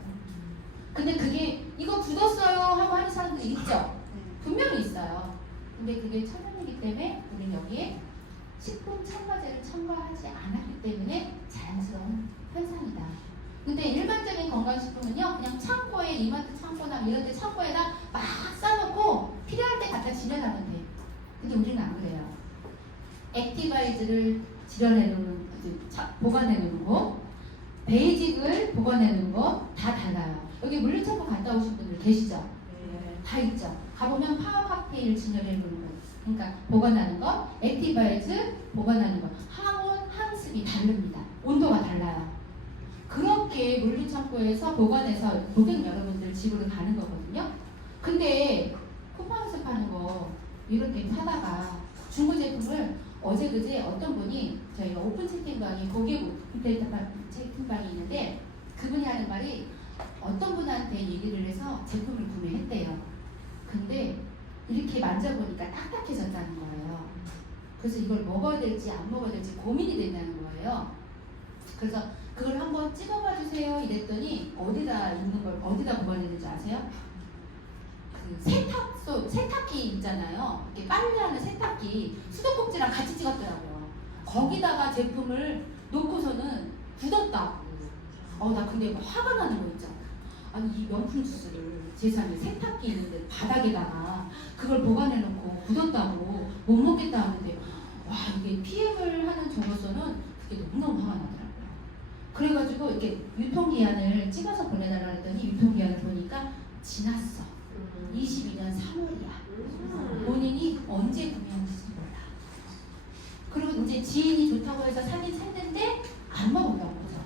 근데 그게 이거 굳었어요 하고 하는 사람들이 있죠. 분명히 있어요. 근데 그게 천연이기 때문에 우리는 여기에 식품 첨가제를 첨가하지 않았기 때문에 자연스러운 현상이다. 근데 일반적인 건강식품은요, 그냥 창고에, 이마트 창고나 이런 데 창고에다 막 싸놓고 필요할 때 갖다 지려가면 돼. 근데 우리는 안 그래요. 액티바이즈를 지려내놓는, 보관해놓는 거, 베이직을 보관해놓는 거 다 달라요. 여기 물류창고 갔다 오신 분들 계시죠? 다 있죠. 가보면 파워 칵테일 진열해놓는 거, 그러니까 보관하는 거, 액티바이즈 보관하는 거, 항온, 항습이 다릅니다. 온도가 달라요. 그렇게 물류창고에서 보관해서 고객 여러분들 집으로 가는 거거든요. 근데 쿠팡에서 파는 거 이렇게 사다가 중고 제품을 어제 그제 어떤 분이 저희가 오픈 채팅방이 고객 채팅방이 있는데 그분이 하는 말이 어떤 분한테 얘기를 해서 제품을 구매했대요. 근데 이렇게 만져보니까 딱딱해졌다는 거예요. 그래서 이걸 먹어야 될지 안 먹어야 될지 고민이 된다는 거예요. 그래서 그걸 한번 찍어봐 주세요 이랬더니 어디다 있는 걸 어디다 보관했는지 아세요? 그 세탁기 있잖아요. 이렇게 빨래하는 세탁기 수도꼭지랑 같이 찍었더라고요. 거기다가 제품을 놓고서는 굳었다고. 나 근데 화가 나는 거 있죠. 아니 이 명품 주스를 세상에 세탁기 있는데 바닥에다가 그걸 보관해놓고 굳었다고 못 먹겠다 하는데 와 이게 PM을 하는 저로서는 그게 너무너무 화가 나더라고요. 그래가지고 이렇게 유통기한을 찍어서 보내달라 했더니 유통기한을 보니까 지났어. 22년 3월이야. 본인이 언제 구매한지도 몰라. 그리고 이제 지인이 좋다고 해서 사긴 샀는데 안 먹었다고 그러죠.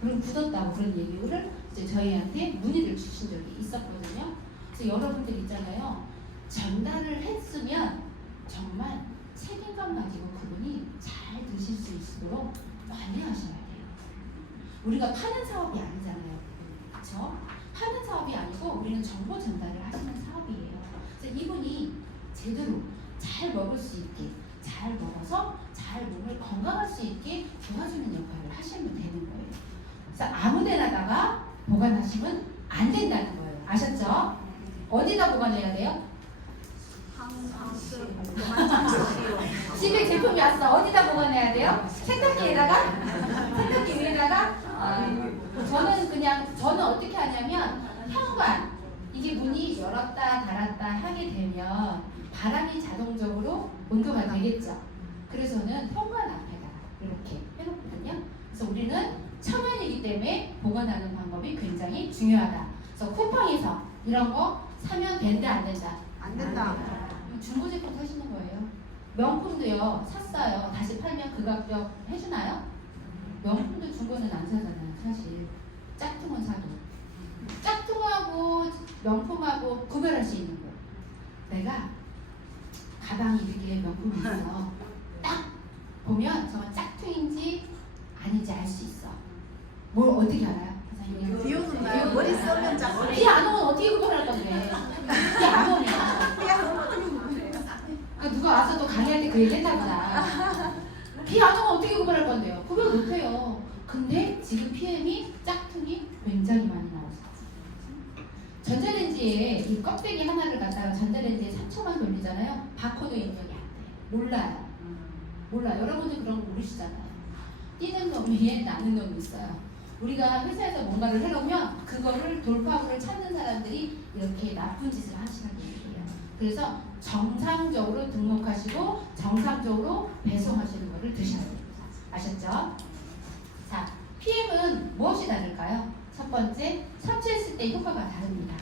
그리고 굳었다고 그런 얘기를 이제 저희한테 문의를 주신 적이 있었거든요. 그래서 여러분들 있잖아요. 전달을 했으면 정말 책임감 가지고 그분이 잘 드실 수 있도록 관리하셔야 돼요. 우리가 파는 사업이 아니잖아요. 그렇죠? 파는 사업이 아니고 우리는 정보 전달을 하시는 사업이에요. 그래서 이분이 제대로 잘 먹을 수 있게 잘 먹어서 잘 몸을 건강할 수 있게 도와주는 역할을 하시면 되는 거예요. 그래서 아무데나다가 보관하시면 안 된다는 거예요. 아셨죠? 어디다 보관해야 돼요? 집에 제품이 왔어. 어디다 보관해야 돼요? 세탁기에다가? 세탁기 위에다가? 저는 어떻게 하냐면 현관 이게 문이 열었다 닫았다 하게 되면 바람이 자동적으로 온도가 되겠죠. 그래서는 현관 앞에다가 이렇게 해놓거든요. 그래서 우리는 천연이기 때문에 보관하는 방법이 굉장히 중요하다. 그래서 쿠팡에서 이런 거 사면 된다 안 된다? 안 된다. 중고 제품 사시는 거예요. 명품도요 샀어요. 다시 팔면 그 가격 해주나요? 명품도 중고는 안 사잖아요. 사실 짝퉁은 사도 짝퉁하고 명품하고 구별할 수 있는 거. 내가 가방이 이렇게 명품이 있어. 딱 보면 저건 짝퉁인지 아닌지 알 수 있어. 뭘 어떻게 알아요? 비 오는 날 머리 쏘면 짝. 비 안 오면 어떻게 구별할 건데? 비 안 오면. 누가 와서 또 강의할 때 그 얘기 했나 보다. 비 안 오면 어떻게 구별할 건데요? 구별 못해요. 근데 지금 PM이 짝퉁이 굉장히 많이 나왔어요. 전자레인지에 이 껍데기 하나를 갖다가 전자레인지에 3초만 돌리잖아요. 바코드 입력이 안 돼. 몰라요. 몰라. 여러분들 그런 거 모르시잖아요. 뛰는 놈 위에 나는 놈이 있어요. 우리가 회사에서 뭔가를 해놓으면 그거를 돌파구를 찾는 사람들이 이렇게 나쁜 짓을 하시는 얘기예요. 그래서 정상적으로 등록하시고 정상적으로 배송하시는 거를 드셔야 됩니다. 아셨죠? 자, PM은 무엇이 다를까요? 첫 번째, 섭취했을 때 효과가 다릅니다.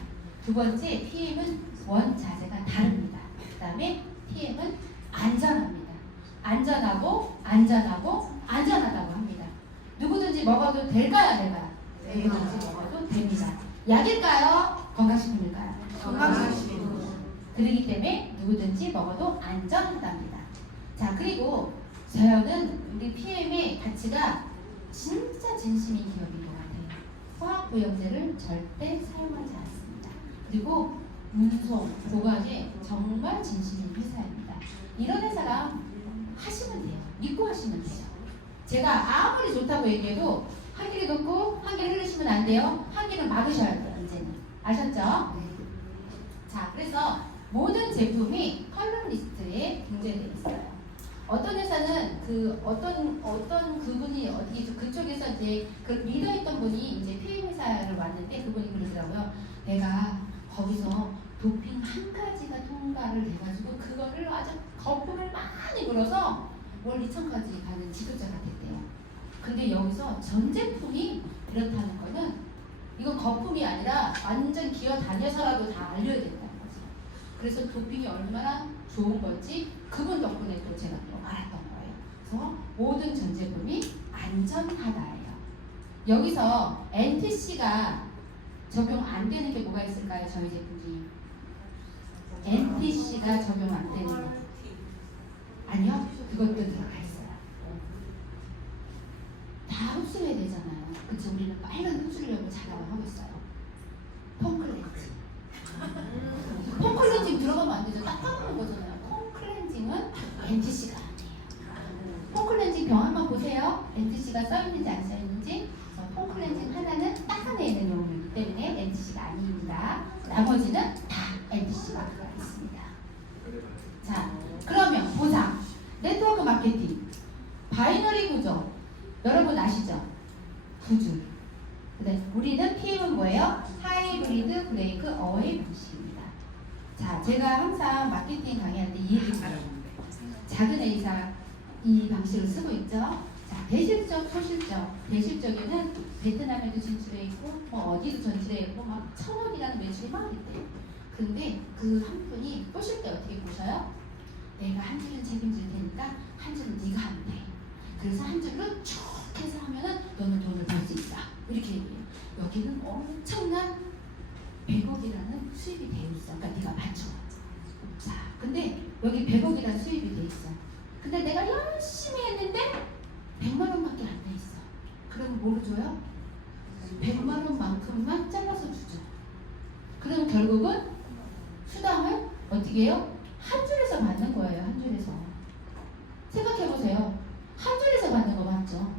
두 번째, PM은 원자재가 다릅니다. 그 다음에 PM은 안전합니다. 안전하고 안전하고 안전하다고 합니다. 누구든지 먹어도 될까요, 안 될까요? 누구든지 먹어도 됩니다. 약일까요? 건강식품일까요? 건강식품. 그렇기 때문에 누구든지 먹어도 안전하답니다. 자, 그리고 저는 우리 PM의 가치가 진짜 진심인 기업인 것 같아요. 화학부영제를 절대 사용하지 않습니다. 그리고 운송, 보관에 정말 진심인 회사입니다. 이런 회사랑 하시면 돼요. 믿고 하시면 돼요. 제가 아무리 좋다고 얘기해도 한 길이 긋고 한 길 흘리시면 안 돼요. 한 길은 막으셔야 돼요. 이제는. 아셨죠? 자, 그래서 모든 제품이 컬럼 리스트에 등재되어 있어요. 어떤 회사는 어떤 그분이 어디 그쪽에서 이제 그 리더했던 분이 이제 PM 회사를 왔는데 그분이 그러더라고요. 내가 거기서 도핑 한 가지가 통과를 돼가지고 그거를 아주 거품을 많이 불어서 월 2천까지 가는 지급자가 됐대요. 근데 여기서 전 제품이 이렇다는 거는 이건 거품이 아니라 완전 기어 다녀서라도 다 알려야 된다는 거죠. 그래서 도핑이 얼마나 좋은 건지 그분 덕분에 또 제가 또 알았던 거예요. 그래서 모든 전 제품이 안전하다예요. 여기서 NTC가 적용 안 되는 게 뭐가 있을까요? 저희 제품이 NTC가 적용 안 되는 거 아니요? 그것도 들어가 있어요. 다 흡수해야 되잖아요. 그치? 우리는 빨간 흡수력을 자랑을 하고 있어요. 폼클렌징. 폼클렌징 들어가면 안 되죠. 딱 까먹는 거잖아요. 폼클렌징은 NTC가 아니에요. 폼클렌징 병원만 보세요. NTC가 써있는지 안 써있는지. 폼클렌징 하나는 닦아내는 용이기 때문에 NTC가 아닙니다. 나머지는 다 NTC가 들어가 있습니다. 자, 그러면 보상, 네트워크 마케팅, 바이너리 구조, 여러분 아시죠? 두 줄. 네, 우리는 PM은 뭐예요? 하이브리드 브레이크 어웨이 방식입니다. 자, 제가 항상 마케팅 강의할 때 이 얘기 들어요. 작은 A사 이 방식을 쓰고 있죠. 자, 대실적, 소실적. 대실적에는 베트남에도 진출해 있고, 뭐 어디도 전출해 있고, 막 1,000억이라는 매출이 막 있대요. 근데 그 한 분이 쏘실 때 어떻게 보셔요? 내가 한 줄은 책임질 테니까 한 줄은 네가 하면 돼. 그래서 한 줄로 쭉 해서 하면은 너는 돈을 벌 수 있어. 이렇게 얘기해요. 여기는 엄청난 100억이라는 수입이 되어 있어. 그러니까 네가 맞춰. 자, 근데 여기 100억이라는 수입이 되어 있어. 근데 내가 열심히 했는데 100만 원밖에 안 돼 있어. 그러면 뭐를 줘요? 100만 원만큼만 잘라서 주죠. 그럼 결국은 수당을 어떻게 해요? 한 줄에서 받는 거예요. 한 줄에서. 생각해보세요. 한 줄에서 받는 거 맞죠?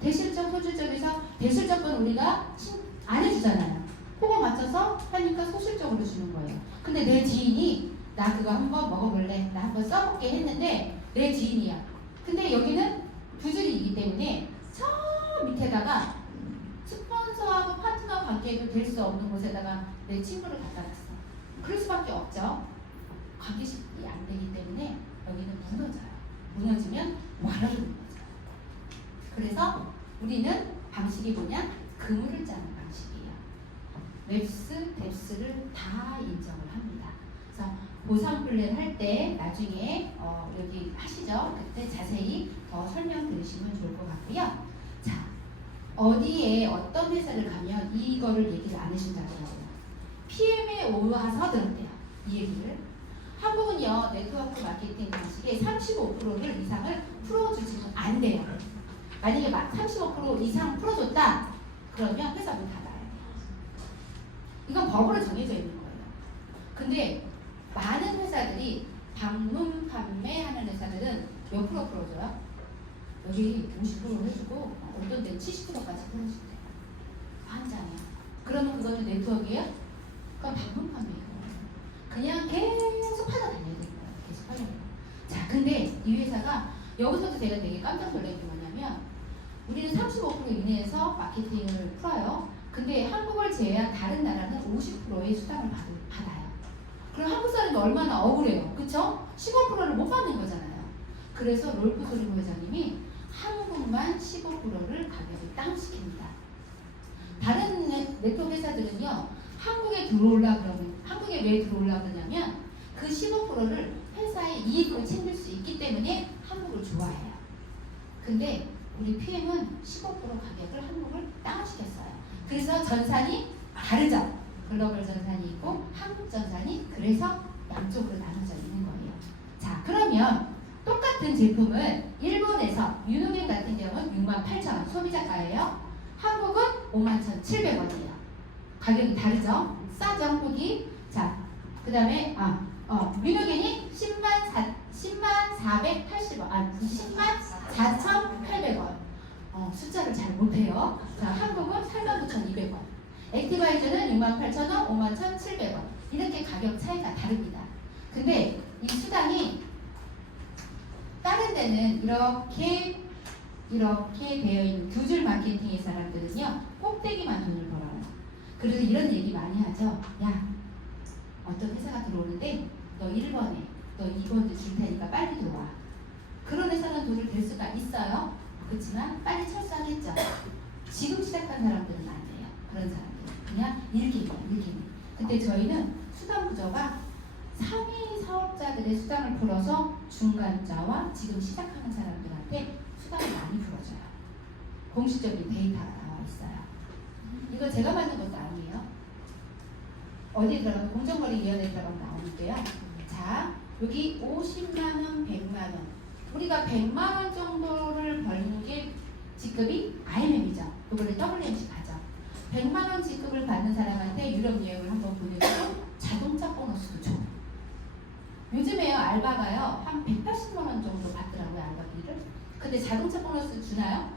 대실적, 소실적에서 대실적은 우리가 안 해주잖아요. 그거 맞춰서 하니까 소실적으로 주는 거예요. 근데 내 지인이 나 그거 한번 먹어볼래, 나 한번 써볼게 했는데 내 지인이야. 근데 여기는 두 줄이기 때문에 저 밑에다가 스폰서하고 파트너 관계도 될 수 없는 곳에다가 내 친구를 갖다 놨어. 그럴 수밖에 없죠. 관계식이 안 되기 때문에 여기는 무너져요. 무너지면 와르르는 거죠. 그래서 우리는 방식이 뭐냐? 그물을 짜는 방식이에요. 웹스, 뎁스를 다 인정을 합니다. 그래서 보상 플랜 할 때 나중에 여기 하시죠. 그때 자세히 더 설명 들으시면 좋을 것 같고요. 자, 어디에 어떤 회사를 가면 이거를 얘기를 안 해준다고 해요. PM에 와서 들었대요. 이 얘기를. 한국은요, 네트워크 마케팅 방식의 35% 이상을 풀어주지는 안 돼요. 만약에 35% 이상 풀어줬다, 그러면 회사 문 닫아야 돼요. 이건 법으로 정해져 있는 거예요. 근데 많은 회사들이 방문 판매하는 회사들은 몇 프로 풀어줘요? 여기 50% 해주고 어떤 데는 70%까지 풀어준대요. 한 장이야. 그러면 그거는 네트워크예요? 그건 방문 판매예요. 그냥 계속 팔아다녀야 되는 거예요. 계속 팔아다녀요. 자, 근데 이 회사가 여기서도 제가 되게 깜짝 놀란 게 뭐냐면 우리는 35% 이내에서 마케팅을 풀어요. 근데 한국을 제외한 다른 나라는 50%의 수당을 받아요. 그럼 한국 사람이 얼마나 억울해요. 그쵸? 15%를 못 받는 거잖아요. 그래서 롤프 소리모 회장님이 한국만 15%를 가격을 다운시킵니다. 다른 네트워크 회사들은요, 한국에 들어올라 그러면, 한국에 왜 들어올라 그러냐면 그 15%를 회사의 이익을 챙길 수 있기 때문에 한국을 좋아해요. 근데 우리 PM은 15% 가격을 한국을 다운시켰어요. 그래서 전산이 다르죠. 글로벌 전산이 있고 한국 전산이 그래서 양쪽으로 나눠져 있는 거예요. 자, 그러면 똑같은 제품은 일본에서 유노겐 같은 경우는 68,000원 소비자가예요. 한국은 51,700원이에요. 가격이 다르죠? 싸죠, 한국이? 자, 그 다음에 유노겐이 10480원, 104,800원. 숫자를 잘 못해요. 자, 한국은 89,200원. 액티바이저는 68,000원, 51,700원. 이렇게 가격 차이가 다릅니다. 근데 이 수당이 다른 데는 이렇게 되어 있는 두 줄 마케팅의 사람들은요, 꼭대기만 돈을 벌어요. 그래서 이런 얘기 많이 하죠. 야, 어떤 회사가 들어오는데 너 1번에 너 2번도 줄 테니까 빨리 들어와. 그런 회사는 돈을 댈 수가 있어요. 그렇지만 빨리 철수하겠죠. 지금 시작한 사람들은 안 돼요. 그런 사람들 그냥 일기예요. 근데 저희는 수당 구조가 3위 사업자들의 수당을 풀어서 중간자와 지금 시작하는 사람들한테 수당을 많이 풀어줘요. 공식적인 데이터가 나와 있어요. 이거 제가 만든 것도 아니에요. 어디에 들어가면 공정거래위원회에 들어가면 나오는데요. 자, 여기 50만원, 100만원. 우리가 100만원 정도를 벌는 게 직급이 IMM이죠. 이번에 WMC 가죠. 100만원 직급을 받는 사람한테 유럽 여행을 한번 보내주고 자동차 보너스도 줘. 요즘에요, 알바가요, 한 180만원 정도 받더라고요, 알바비를. 근데 자동차 보너스 주나요?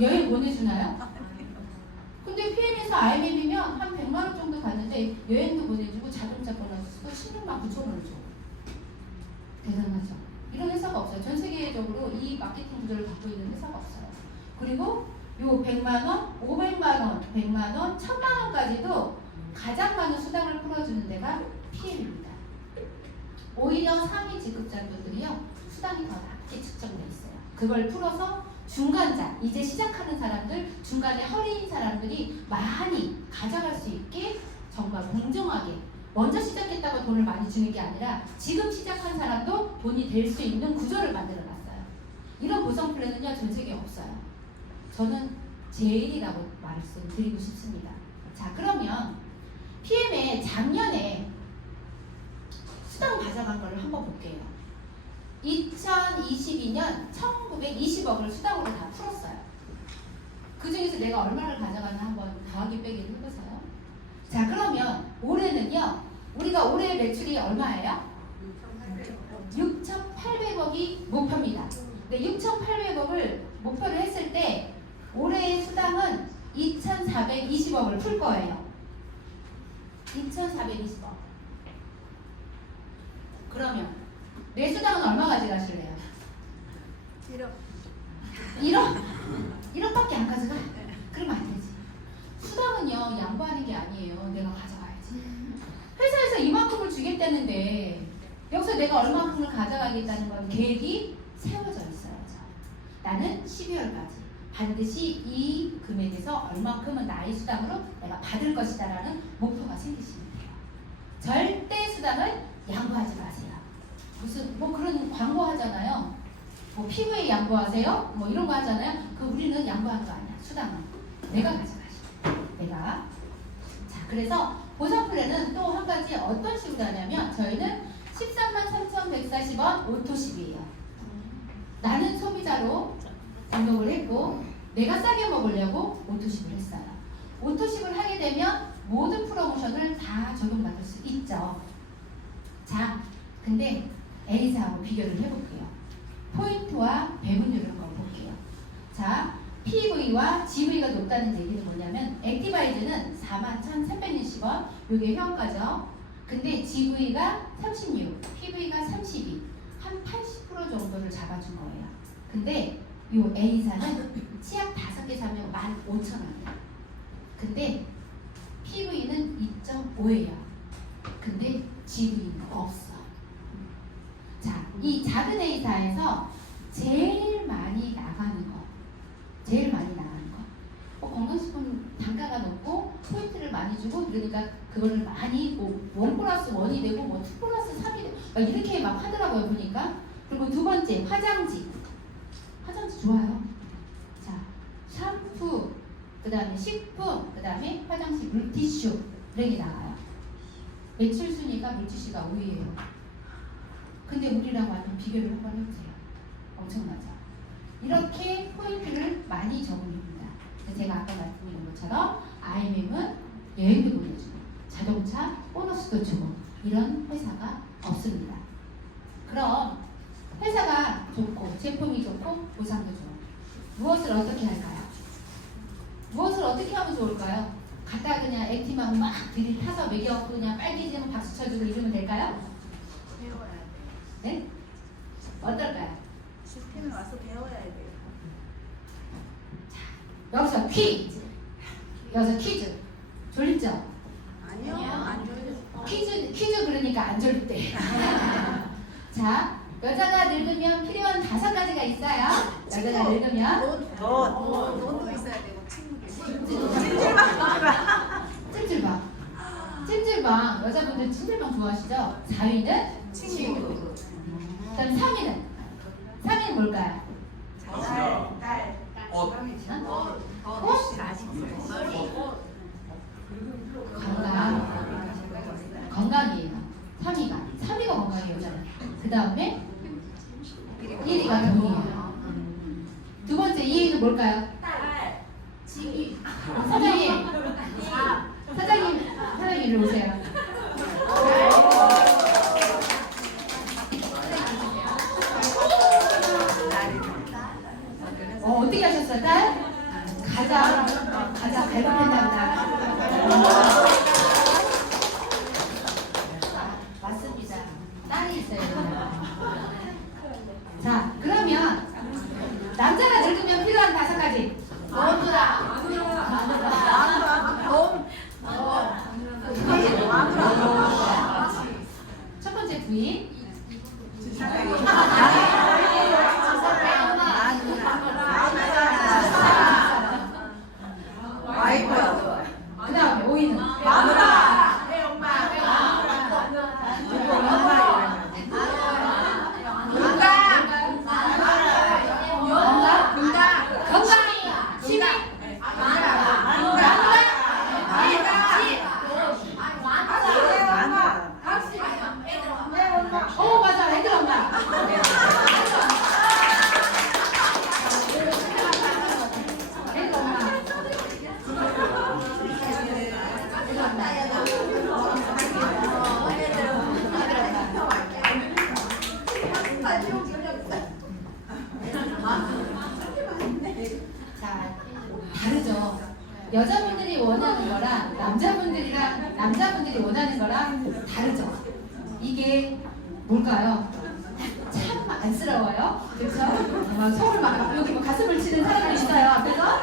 여행 보내주나요? 근데 PM에서 IMM이면 한 100만원 정도 받는데 여행도 보내주고 자동차 보너스도 16만 9천원을 줘. 대단하죠? 이런 회사가 없어요. 전 세계적으로 이 마케팅 구조를 갖고 있는 회사가 없어요. 그리고 요 100만원, 500만원, 100만원, 1000만원까지도 가장 많은 수당을 풀어주는 데가 PM입니다. 오히려 상위 직급자들이요, 수당이 더 낮게 측정돼 있어요. 그걸 풀어서 중간자, 이제 시작하는 사람들, 중간에 허리인 사람들이 많이 가져갈 수 있게 정말 공정하게, 먼저 시작했다고 돈을 많이 주는 게 아니라 지금 시작한 사람도 돈이 될 수 있는 구조를 만들어 놨어요. 이런 보상 플랜은요, 전 세계에 없어요. 저는 제일이라고 말씀드리고 싶습니다. 자, 그러면 PM의 작년에 수당 가져간 거를 한번 볼게요. 2022년 1920억을 수당으로 다 풀었어요. 그 중에서 내가 얼마를 가져가나 한번 더하기 빼기를 해보세요. 자, 그러면 올해는요, 우리가 올해 매출이 얼마예요? 6,800억이 목표입니다. 네, 6,800억을 목표를 했을 때 올해의 수당은 2,420억을 풀 거예요. 2,420억. 그러면 내 수당은 얼마 가져가실래요? 1억? 1억밖에 안 가져가? 그러면 안 되지. 수당은요, 양보하는 게 아니에요. 내가 가져가야지. 회사에서 이만큼을 주겠다는데 여기서 내가 얼마큼을 가져가겠다는 건 계획이 세워져 있어야죠. 나는 12월까지 반드시 이 금액에서 얼마큼은 나의 수당으로 내가 받을 것이다 라는 목표가 생기시면 돼요. 절대 수당을 양보하지 마세요. 무슨 뭐 그런 광고 하잖아요. 뭐 피부에 양보하세요? 뭐 이런 거 하잖아요. 그 우리는 양보하는 거 아니야. 수당은 내가 가져가시오. 내가. 자, 그래서 보상 플랜은 또 한 가지 어떤 식으로 하냐면 저희는 133,140원 오토십이에요. 나는 소비자로 등록을 했고 내가 싸게 먹으려고 오토십을 했어요. 오토십을 하게 되면 모든 프로모션을 다 적용받을 수 있죠. 자, 근데 A사하고 비교를 해볼게요. 포인트와 배분율을 한번 볼게요. 자, PV와 GV가 높다는 얘기는 뭐냐면 액티바이즈는 41,360원, 이게 현가죠. 근데 GV가 36, PV가 32, 한 80% 정도를 잡아준 거예요. 근데 이 A사는 치약 5개 사면 15,000원이에요. 근데 PV는 2.5예요. 근데 GV는 없어. 자, 이 작은 A사에서 제일 많이 나가는 거. 건강식품 단가가 높고 포인트를 많이 주고 그러니까 그거를 많이 뭐 1+1이 되고 뭐 2+3이 되고 막 이렇게 막 하더라고요. 보니까 그리고 두 번째 화장지. 화장지 좋아요. 자, 샴푸, 그 다음에 식품, 그 다음에 화장실 물티슈 이렇게 나와요. 매출 순위가 물티슈가 5위예요. 근데 우리랑 완전 비교를 한번 해보세요. 엄청나죠? 이렇게 포인트를 많이 적어줍니다. 제가 아까 말씀드린 것처럼 IMM은 여행도 보내주고 자동차 보너스도 주고 이런 회사가 없습니다. 그럼 회사가 좋고 제품이 좋고 보상도 좋고 무엇을 어떻게 할까요? 무엇을 어떻게 하면 좋을까요? 갖다 그냥 액티만 막 들이타서 매겨갖고 그냥 빨개지면 박수 쳐주고 이러면 될까요? 배워야 돼. 네? 어떨까요? 시스템에 와서 배워야 돼요. 여기서 퀴즈 졸립죠? 아니요. 안 줘요. 퀴즈 그러니까 안 졸릴 때. 자, 여자가 늙으면 필요한 5가지가 있어요. 여자가 늙으면 돈도 있어야 되고 친구도 찜질방. 여자분들 찜질방 좋아하시죠? 4위는 친구. 그다음 3위는 뭘까요? 건강이에요. 3위가 건강이에요. 그 다음에 1위가 돈이에요. 두 번째 2위는 뭘까요? 사장님 이리 오세요. 어떻게 하셨어요? 딸? 가자 발급한답니다. 맞습니다. 딸이 있어요. 자, 그러면 남자가 늙으면 필요한 5가지. 첫 번째 부인. 그 다음에 5위는 맞아. 애들 엄마. 자, 다르죠. 여자분들이 원하는 거랑 남자분들이 원하는 거랑 다르죠. 이게 뭘까요? 참 안쓰러워요. 그렇죠? 막 속을 막 여기 뭐 가슴을 치는 사람이 있어요. 앞에서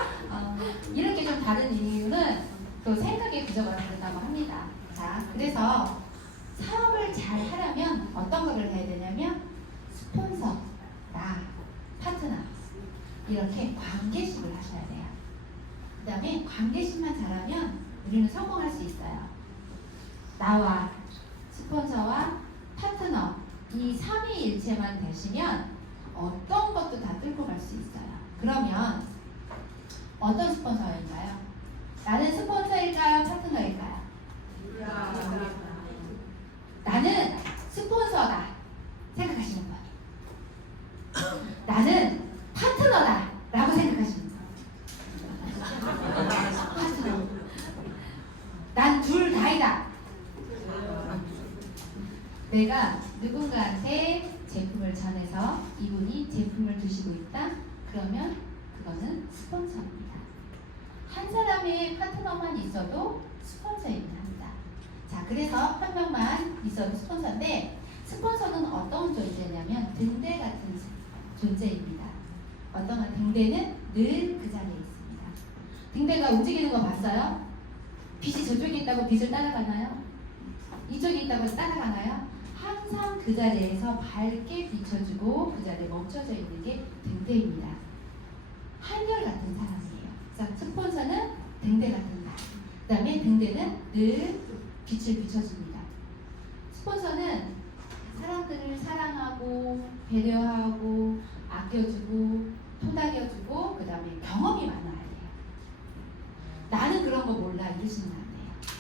이렇게 좀 다른 이유는 또 생각의 구조가 다르다고 합니다. 자, 그래서 사업을 잘 하려면 어떤 거를 해야 되냐면 스폰서, 나, 파트너 이렇게 관계식을 하셔야 돼요. 그 다음에 관계식만 잘하면 우리는 성공할 수 있어요. 나와 스폰서와 파트너 이 3위일체만 되시면 어떤 것도 다 뚫고 갈 수 있어요. 그러면 어떤 스폰서일까요? 나는 스폰서일까요? 파트너일까요? 나는 스폰서다 생각하시는 거예요. 나는 파트너다 라고 생각하시는 거예요. 파트너. 난 둘 다이다. 내가 누군가한테 제품을 전해서 이분이 제품을 드시고 있다? 그러면 그거는 스폰서입니다. 한 사람의 파트너만 있어도 스폰서입니다. 자, 그래서 한 명만 있어도 스폰서인데 스폰서는 어떤 존재냐면 등대 같은 존재입니다. 어떤 등대는 늘 그 자리에 있습니다. 등대가 움직이는 거 봤어요? 빛이 저쪽에 있다고 빛을 따라가나요? 이쪽에 있다고 따라가나요? 항상 그 자리에서 밝게 비춰주고 그 자리에 멈춰져 있는 게 등대입니다. 한결 같은 사람이에요. 자, 스폰서는 등대 같은 사람. 그 다음에 등대는 늘 빛을 비춰줍니다. 스폰서는 사람들을 사랑하고 배려하고 아껴주고 토닥여주고 그 다음에 경험이 많아야 돼요. 나는 그런 거 몰라 이러시면 안 돼요.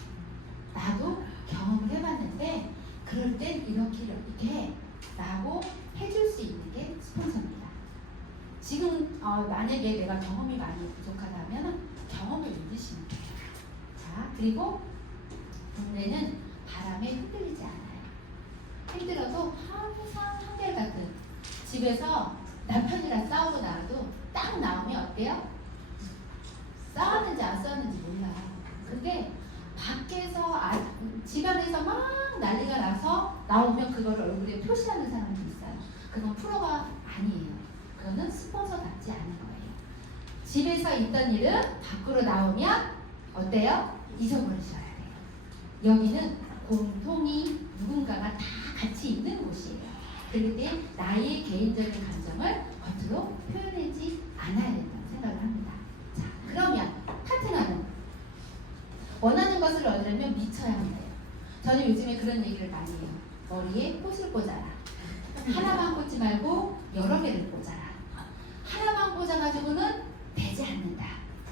나도 경험을 해봤는데 그럴 땐 이렇게 라고 해줄 수 있는 게 스폰서입니다. 지금 만약에 내가 경험이 많이 부족하다면 경험을 믿으시면 돼요. 자, 그리고 동네는 바람에 흔들리지 않아요. 힘들어도 항상 한결같은 집에서 남편이랑 싸우고 나와도 딱 나오면 어때요? 싸웠는지 안 싸웠는지 몰라. 근데 밖에서 집안에서 막 난리가 나서 나오면 그걸 얼굴에 표시하는 사람도 있어요. 그건 프로가 아니에요. 그거는 스폰서답지 않은 거예요. 집에서 있던 일은 밖으로 나오면 어때요? 잊어버리셔야 돼요. 여기는 공통이 누군가가 다 같이 있는 곳이에요. 그럴 때 나의 개인적인 감정을 겉으로 표현하지 않아야 된다고 생각을 합니다. 자, 그러면 파트너는 원하는 것을 얻으려면 미쳐야 한대요. 저는 요즘에 그런 얘기를 많이 해요. 머리에 꽃을 꽂아라. 하나만 꽂지 말고 여러 개를 꽂아라. 하나만 꽂아가지고는 되지 않는다.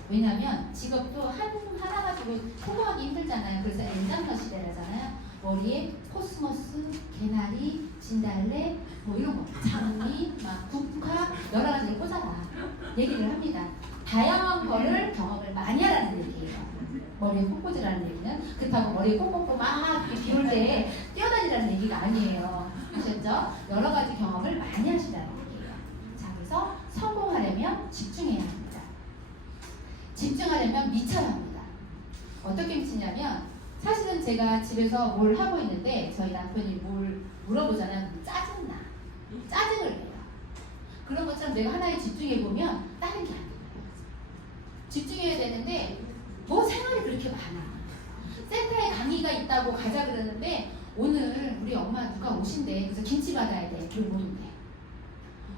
왜냐면 직업도 하나 가지고 소거하기 힘들잖아요. 그래서 엔장터 시대라잖아요. 머리에 코스모스, 개나리, 진달래 뭐 이런 거 장미, 막 국화 여러 가지를 꽂아라 얘기를 합니다. 다양한 거를 경험을 많이 하라는 얘기예요. 머리에 콕 꽂으라는 얘기는 그렇다고 머리에 콕 꽂고 막 비 올 때 뛰어다니라는 얘기가 아니에요. 아셨죠? 여러 가지 경험을 많이 하시라는 얘기예요. 자, 그래서 성공하려면 집중해야 합니다. 집중하려면 미쳐야 합니다. 어떻게 미치냐면 사실은 제가 집에서 뭘 하고 있는데 저희 남편이 뭘 물어보잖아요. 짜증나. 짜증을 내요. 그런 것처럼 내가 하나에 집중해보면 다른 게 안 돼요. 집중해야 되는데 뭐 생활이 그렇게 많아. 센터에 강의가 있다고 가자 그러는데 오늘 우리 엄마 누가 오신대. 그래서 김치 받아야 돼. 돌보는데.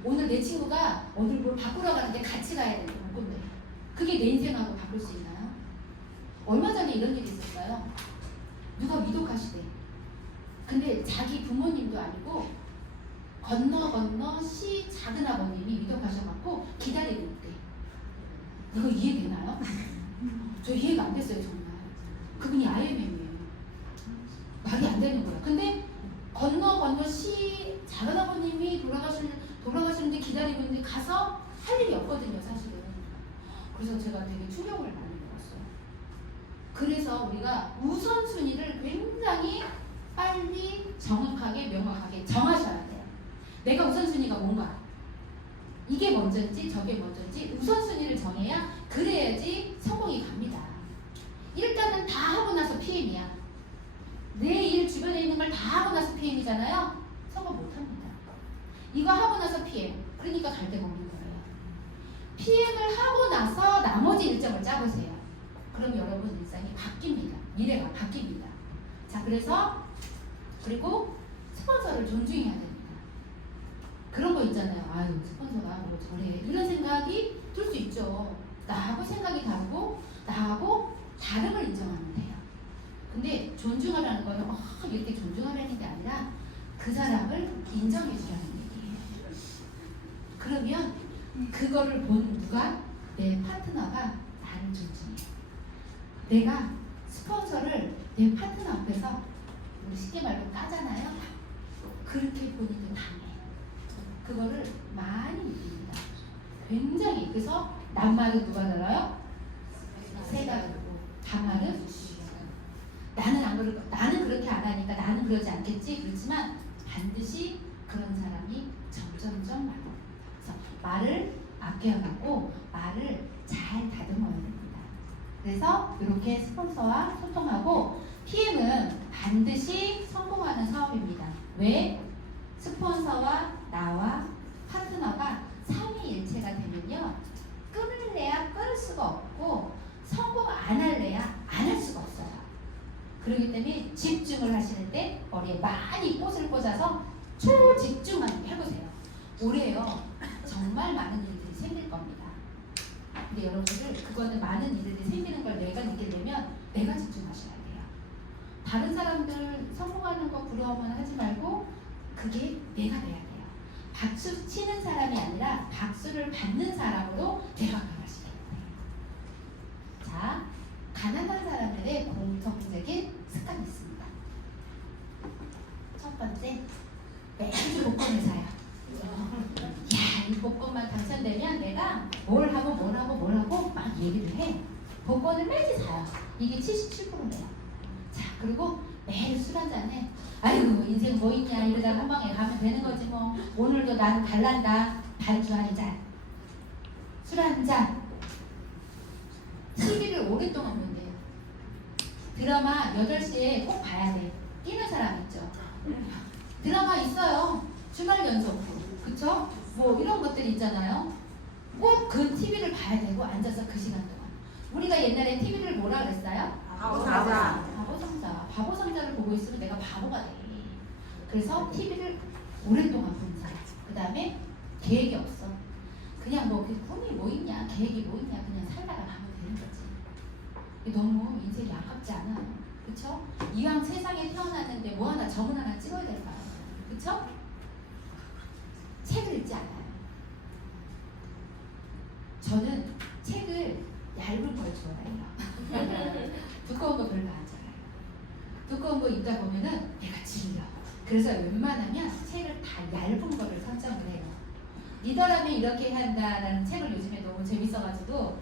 오늘 내 친구가 오늘 뭘 바꾸러 가는데 같이 가야 되는데 못 건데. 그게 내 인생하고 바꿀 수 있나요? 얼마 전에 이런 일이 있었어요. 누가 미독하시대. 근데 자기 부모님도 아니고 건너 작은 아버님이 미독하셔갖고 기다리고 있대. 이거 이해되나요? 저 이해가 안 됐어요 정말. 그분이 IMM이에요. 말이 안 되는 거야. 근데 건너 작은 아버님이 돌아가시는데 기다리고 있는데 가서 할 일이 없거든요 사실은. 그래서 제가 되게 충격을 많이 받았어요. 그래서 우리가 우선순위를 굉장히 빨리 정확하게 명확하게 정하셔야 돼요. 내가 우선순위가 뭔가 이게 먼저인지 저게 먼저인지 우선순위를 정해야 그래야지 성공이 갑니다. 일단은 다 하고 나서 PM이야. 내 일 주변에 있는 걸 다 하고 나서 PM이잖아요. 성공 못합니다. 이거 하고 나서 PM. 그러니까 갈 데가 없는 거예요. PM을 하고 나서 나머지 일정을 짜보세요. 그럼 여러분 일상이 바뀝니다. 미래가 바뀝니다. 자, 그리고 스폰서를 존중해야 됩니다. 그런 거 있잖아요. 아유, 스폰서가 뭐 저래. 이런 생각이 들 수 있죠. 나하고 생각이 다르고 나하고 다름을 인정하면 돼요. 근데 존중하라는 거는 이렇게 존중하라는 게 아니라 그 사람을 인정해 주라는 얘기예요. 그러면 그거를 본 누가? 내 파트너가 나를 존중해. 내가 스폰서를 내 파트너 앞에서 우리 쉽게 말로 까잖아요. 그렇게 본인도 당해. 그거를 많이 느낍니다. 굉장히. 그래서 낱말은 누가 들어요? 새가 들고 반말은 나는 그렇게 안 하니까 나는 그러지 않겠지. 그렇지만 반드시 그런 사람이 점점점 많아요. 그래서 말을 아껴가고 말을 잘 다듬어야 됩니다. 그래서 이렇게 스폰서와 소통하고 PM은 반드시 성공하는 사업입니다. 왜? 스폰서와 나와 파트너가 삼위일체가 되면요, 끊을래야 끊을 수가 없고 성공 안 할래야 안 할 수가 없어요. 그렇기 때문에 집중을 하시는 때 머리에 많이 꽃을 꽂아서 초집중하게 해보세요. 올해요 정말 많은 일들이 생길 겁니다. 근데 여러분들 그거는 많은 일들이 생기는 걸 내가 느끼려면 내가 집중하셔야 돼요. 다른 사람들 성공하는 거 부러워만 하지 말고 그게 내가 돼야 돼요. 박수 치는 사람이 아니라 박수를 받는 사람으로 대화하시기 때문에. 자, 가난한 사람들의 공통적인 습관이 있습니다. 첫 번째, 매주 복권을 사요. 야, 이 복권만 당첨되면 내가 뭘 하고 막 얘기를 해. 복권을 매주 사요. 이게 77%네요. 자, 그리고 매일 술 한잔 해. 아이고, 인생 뭐 있냐, 이러다가 한 방에 가면 되는 거지 뭐. 오늘도 나는 갈란다. 발주 한 잔, 술 한 잔. TV를 오랫동안 본대요. 드라마 8시에 꼭 봐야 돼. 끼는 사람 있죠? 드라마 있어요. 주말 연속으로. 그쵸? 뭐 이런 것들이 있잖아요. 꼭 그 TV를 봐야 되고 앉아서 그 시간 동안. 우리가 옛날에 TV를 뭐라 그랬어요? 바보상자. 바보상자. 바보상자를 보고 있으면 내가 바보가 돼. 그래서 TV를 오랫동안 보는 사람. 그 다음에 계획이 없어. 그냥 뭐 그 꿈이 뭐 있냐, 계획이 뭐 있냐, 그냥 살다가 가면 되는 거지. 이게 너무 인생이 아깝지 않아요? 그쵸? 이왕 세상에 태어났는데 뭐 하나 점은 하나 찍어야 될까요? 그쵸? 책을 읽지 않아요. 저는 책을 얇은 걸 좋아해요. 두꺼운 거 별로 안 좋아해요. 두꺼운 거 읽다 보면은 내가 질려. 그래서 웬만하면 책을 다 얇은 거를 선정을 해요. 리더라면 이렇게 한다라는 책을 요즘에 너무 재밌어가지고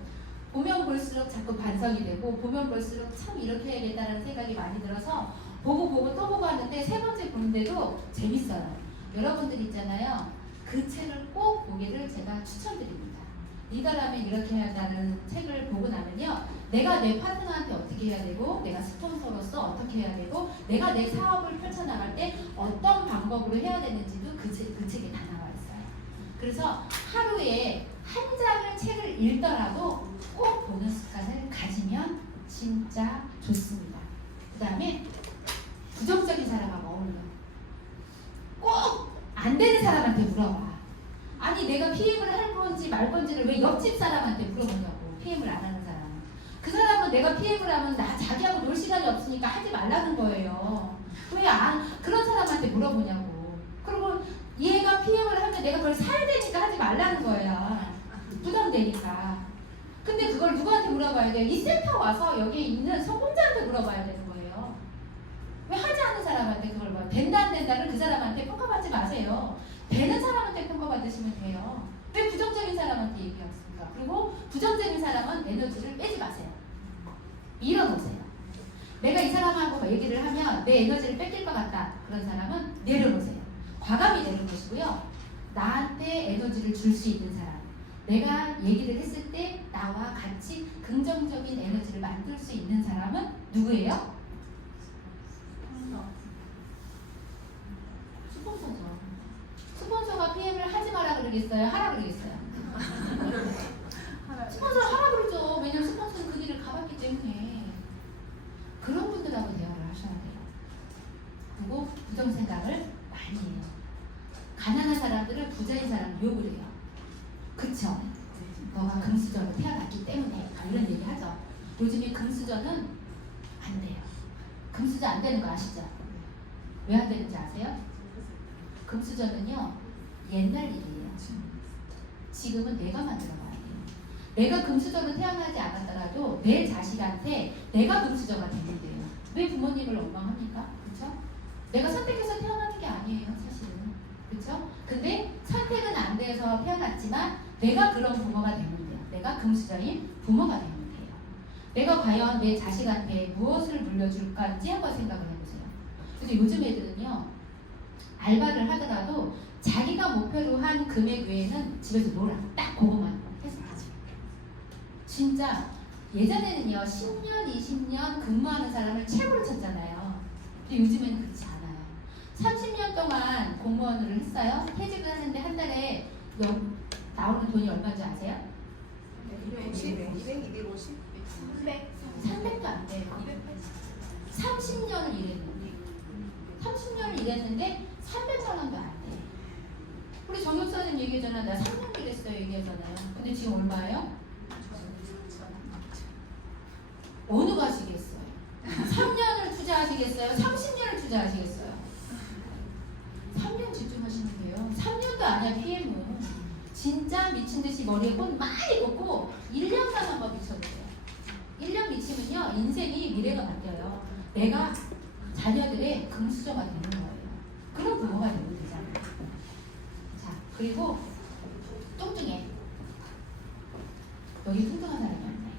보면 볼수록 자꾸 반성이 되고 보면 볼수록 참 이렇게 해야겠다는 생각이 많이 들어서 보고 또 보고 하는데 세 번째 보는데도 재밌어요. 여러분들 있잖아요. 그 책을 꼭 보기를 제가 추천드립니다. 리더라면 이렇게 해야 한다는 책을 보고 나면요. 내가 내 파트너한테 어떻게 해야 되고 내가 스폰서로서 어떻게 해야 되고 내가 내 사업을 펼쳐나갈 때 어떤 방법으로 해야 되는지도 그 책에 다 나와 있어요. 그래서 하루에 한 장을 책을 읽더라도 꼭 보는 습관을 가지면 진짜 좋습니다. 그 다음에 부정적인 사람하고 어울려. 꼭 안 되는 사람한테 물어봐. 아니 내가 PM을 할 건지 말 건지를 왜 옆집 사람한테 물어보냐고. PM을 안 하는 사람은. 그 사람은 내가 PM을 하면 나 자기하고 놀 시간이 없으니까 하지 말라는 거예요. 왜 그런 사람한테 물어보냐고. 그리고 얘가 PM을 하면 내가 그걸 사야 되니까 하지 말라는 거야. 부담되니까. 근데 그걸 누구한테 물어봐야 돼요? 이 센터 와서 여기에 있는 소공자한테 물어봐야 되는 거예요. 왜 하지 않는 사람한테 그걸 봐. 된다 안 된다를 그 사람한테 평가받지 마세요. 되는 사람한테 평가받으시면 돼요. 왜 부정적인 사람한테 얘기하십니까? 그리고 부정적인 사람은 에너지를 빼지 마세요. 밀어놓으세요. 내가 이 사람하고 얘기를 하면 내 에너지를 뺏길 것 같다. 그런 사람은 내려놓으세요. 과감히 내려놓으시고요. 나한테 에너지를 줄 수 있는 사람. 내가 얘기를 했을 때 나와 같이 긍정적인 에너지를 만들 수 있는 사람은 누구예요? 스폰서죠. 스폰서가 PM을 하지 마라 그러겠어요? 하라 그러겠어요? 스폰서를 하라 그러죠. 왜냐면 스폰서는 그 길을 가봤기 때문에. 그런 분들하고 대화를 하셔야 돼요. 그리고 부정 생각을 많이 해요. 가난한 사람들은 부자인 사람 욕을 해요. 그쵸? 너가 금수저로 태어났기 때문에 이런 얘기 하죠. 요즘에 금수저는 안 돼요. 금수저 안 되는 거 아시죠? 왜 안 되는지 아세요? 금수저는요 옛날 일이에요. 지금은 내가 만들어가야 돼요. 내가 금수저로 태어나지 않았더라도 내 자식한테 내가 금수저가 되면 돼요. 왜 부모님을 원망합니까? 그쵸? 내가 선택해서 태어나는 게 아니에요 사실은. 그쵸? 근데 선택은 안 돼서 태어났지만 내가 그런 부모가 되면 돼요. 내가 금수저인 부모가 되면 돼요. 내가 과연 내 자식한테 무엇을 물려줄까인지 한번 생각을 해보세요. 근데 요즘 애들은요 알바를 하더라도 자기가 목표로 한 금액 외에는 집에서 놀아. 딱 그것만 해서 하죠. 진짜 예전에는요 10년 20년 근무하는 사람을 최고로 쳤잖아요. 근데 요즘에는 그렇지 않아요. 30년 동안 공무원을 했어요. 퇴직을 하는데 한 달에 나오는 돈이 얼마인지 아세요? 250, 200, 250, 300. 300도 안 돼요. 30년을 일했는데 30년을 일했는데 300만 원도 안 돼. 우리 정육사님 얘기하잖아. 나 3년 일했어요 얘기하잖아요. 근데 지금 얼마예요? 어느 가시겠어요? 3년을 투자하시겠어요? 30년을 투자하시겠어요? 3년 진짜 미친 듯이 머리에 혼 많이 꽂고 1년만 한번 미쳐보세요. 1년 미치면요 인생이 미래가 바뀌어요. 내가 자녀들의 금수저가 되는 거예요. 그런 부모가 되면 되잖아요. 자, 그리고 뚱뚱해. 여기 뚱뚱한 사람이 없네.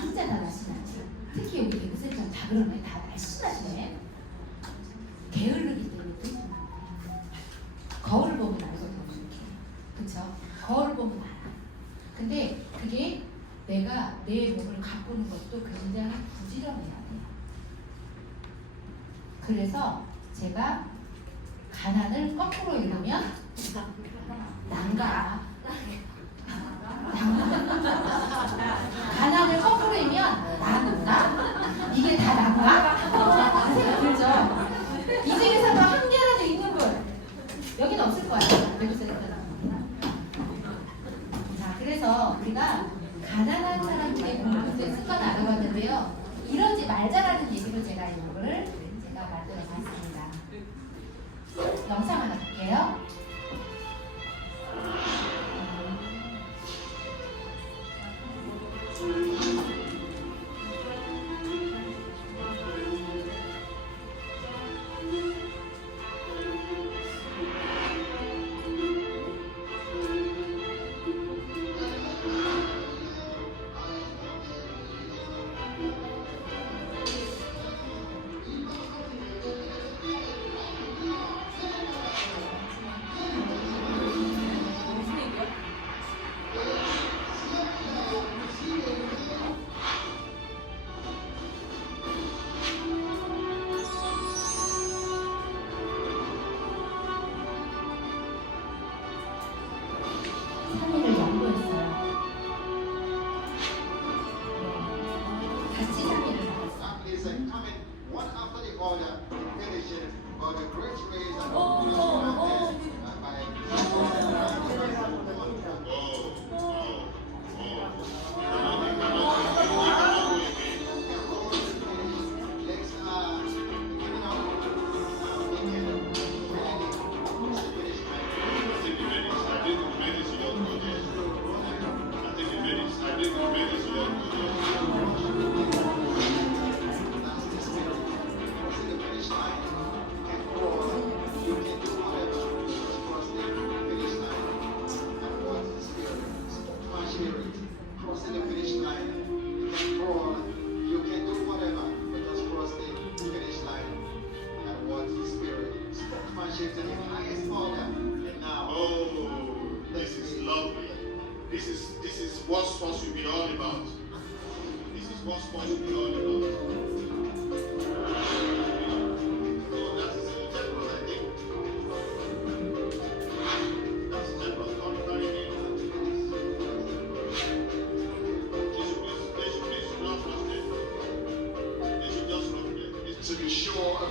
진짜 다 날씬하지. 특히 여기 대구센터 다 그러네. 다 날씬하시네. 게으르기 때문에 뚱뚱한 거예요. 거울을 보면 알거든요. 그쵸? 거울을 보면 알아. 근데 그게 내가 내 몸을 가꾸는 것도 굉장히 부지런해야 돼요. 그래서 제가 가난을 거꾸로 읽으면 난가. 가난을 거꾸로 읽으면 난가? 이게 다 난가? 생각 들죠? 이 중에서도 한 개라도 있는 분 여기는 없을 거야. 자, 그래서 우리가 가난한 사람들의 공통된 습관을 알아봤는데요. 이러지 말자라는 얘기로 제가 이거를 제가 만들어 봤습니다. 영상 하나 볼게요.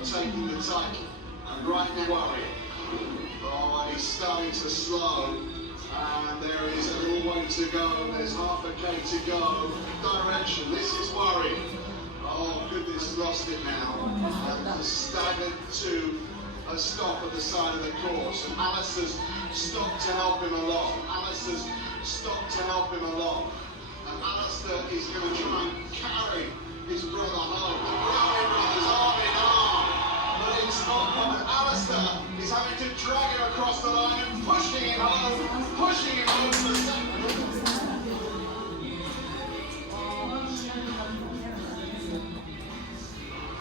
Taking the take and right now worry. Oh, he's starting to slow and there is a little way to go. There's half a K to go. Direction, this is worry. Oh goodness, lost it now. And staggered to a stop at the side of the course. And Alistair's stopped to help him along. Alistair's stopped to help him along. And Alistair is going to try and carry his brother home. The Brownie brothers arm in arm. But it's not one. Alistair is having to drag him across the line and pushing him home to the second.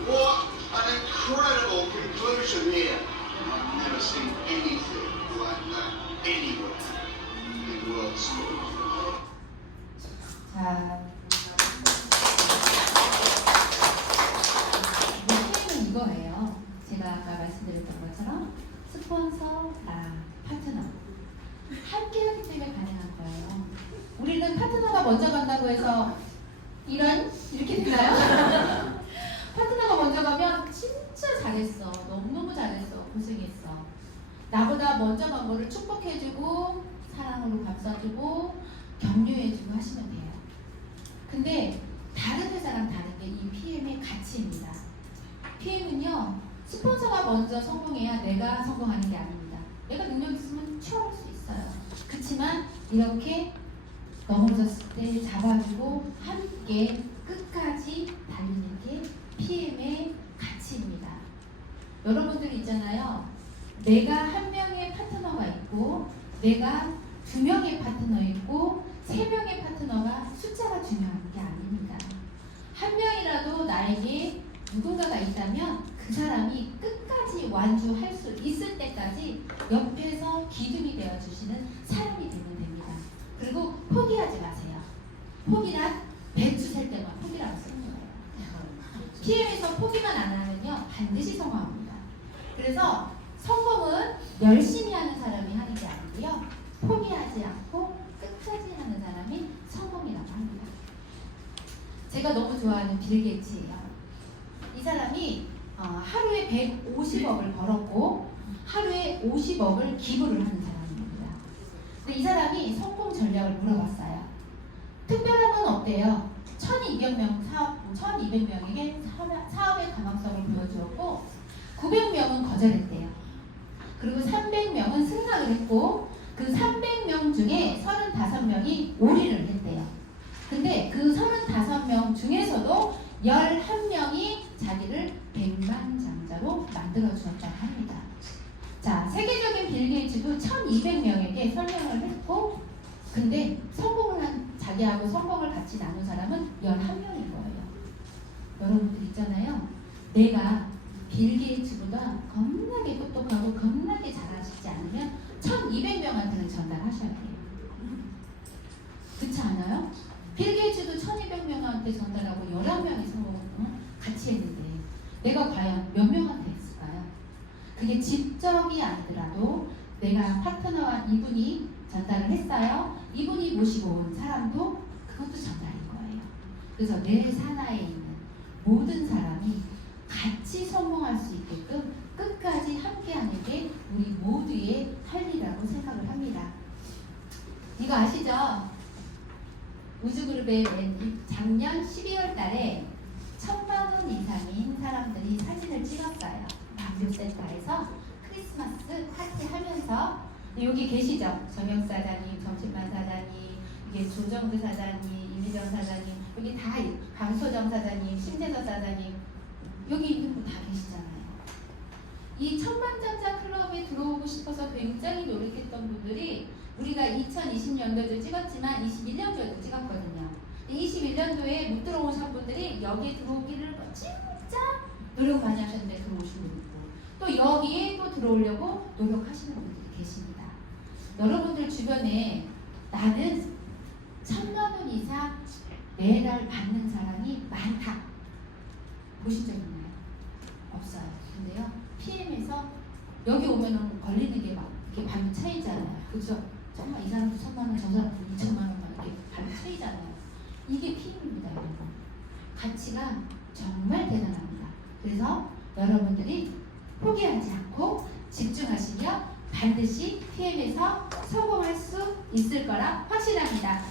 What an incredible conclusion here. I've never seen anything like that anywhere in world sport. 자, 게임은 이거예요. 제가 아까 말씀드렸던 것처럼 스폰서랑 파트너 함께 하기 때문에 가능한 거예요. 우리는 파트너가 먼저 간다고 해서 이렇게 되나요? 파트너가 먼저 가면 진짜 잘했어. 너무너무 잘했어. 고생했어. 나보다 먼저 간 거를 축복해주고 사랑으로 감싸주고 격려해주고 하시면 돼요. 근데 다른 회사랑 다른 게 이 PM의 가치입니다. PM은요, 스폰서가 먼저 성공해야 내가 성공하는 게 아닙니다. 내가 능력 있으면 취업할 수 있어. 없어요. 그렇지만 이렇게 넘어졌을 때 잡아주고 함께 끝까지 달리는 게 PM의 가치입니다. 여러분들 있잖아요. 내가 한 명의 파트너가 있고 내가 2명의 파트너 있고 3명의 파트너가 숫자가 중요한 게 아닙니다. 한 명이라도 나에게 누군가가 있다면 그 사람이 끝까지 완주할 수 있을 때까지 옆에서 기둥이 되어주시는 사람이 되면 됩니다. 그리고 포기하지 마세요. 포기란 배추 셀 때만 포기라고 쓰는 거예요. PM에서 포기만 안 하면요 반드시 성공합니다. 그래서 성공은 열심히 하는 사람이 하는 게 아니고요 포기하지 않고 끝까지 하는 사람이 성공이라고 합니다. 제가 너무 좋아하는 빌 게이츠예요. 이 사람이 하루에 150억을 벌었고 하루에 50억을 기부를 하는 사람입니다. 근데 이 사람이 성공 전략을 물어봤어요. 특별한 건 없대요. 1200명에게 사업의 가망성을 보여주었고 900명은 거절했대요. 그리고 300명은 승낙을 했고 그 300명 중에 35명이 오리를 했대요. 근데 그 35명 중에서도 11명이 자기를 백만장자로 만들어 주었다고 합니다. 자, 세계적인 빌 게이츠도 1200명에게 설명을 했고 근데 성공을 한 자기하고 성공을 같이 나눈 사람은 11명인 거예요. 여러분들 있잖아요. 내가 빌 게이츠보다 겁나게 똑똑하고 겁나게 잘하시지 않으면 1200명한테는 전달하셔야 돼요. 그렇지 않아요? 빌 게이츠도 1200명한테 전달하고 11명이 성공을 같이 했는데 내가 과연 몇 명한테 했을까요? 그게 직접이 아니더라도 내가 파트너와 이분이 전달을 했어요. 이분이 모시고 온 사람도 그것도 전달인 거예요. 그래서 내 산하에 있는 모든 사람이 같이 성공할 수 있게끔 끝까지 함께하는 게 우리 모두의 할 일이라고 생각을 합니다. 이거 아시죠? 우주그룹의 작년 12월 달에 1000만 원 이상인 사람들이 사진을 찍었어요. 방송센터에서 크리스마스 파티 하면서 여기 계시죠? 정영 사장님, 정신만 사장님, 이게 조정주 사장님, 이미정 사장님, 여기 다 강소정 사장님, 심재서 사장님 여기 있는 분 다 계시잖아요. 이 천만장자 클럽에 들어오고 싶어서 굉장히 노력했던 분들이 우리가 2020년도에도 찍었지만 21년도에도 찍었거든요. 21년도에 못 들어오신 분들이 여기에 들어오기를 진짜 노력 많이 하셨는데 들어오신 분 있고 또 여기에 또 들어오려고 노력하시는 분들이 계십니다. 여러분들 주변에 나는 1000만 원 이상 매달 받는 사람이 많다. 보신 적 있나요? 없어요. 근데요, PM에서 여기 오면은 걸리는 게 막 이렇게 반이 차이잖아요. 그죠? 정말 이 사람도 1000만 원, 저 사람도 2천만 원만 이렇게 반이 차이잖아요. 이게 PM입니다, 여러분. 가치가 정말 대단합니다. 그래서 여러분들이 포기하지 않고 집중하시면 반드시 PM에서 성공할 수 있을 거라 확신합니다.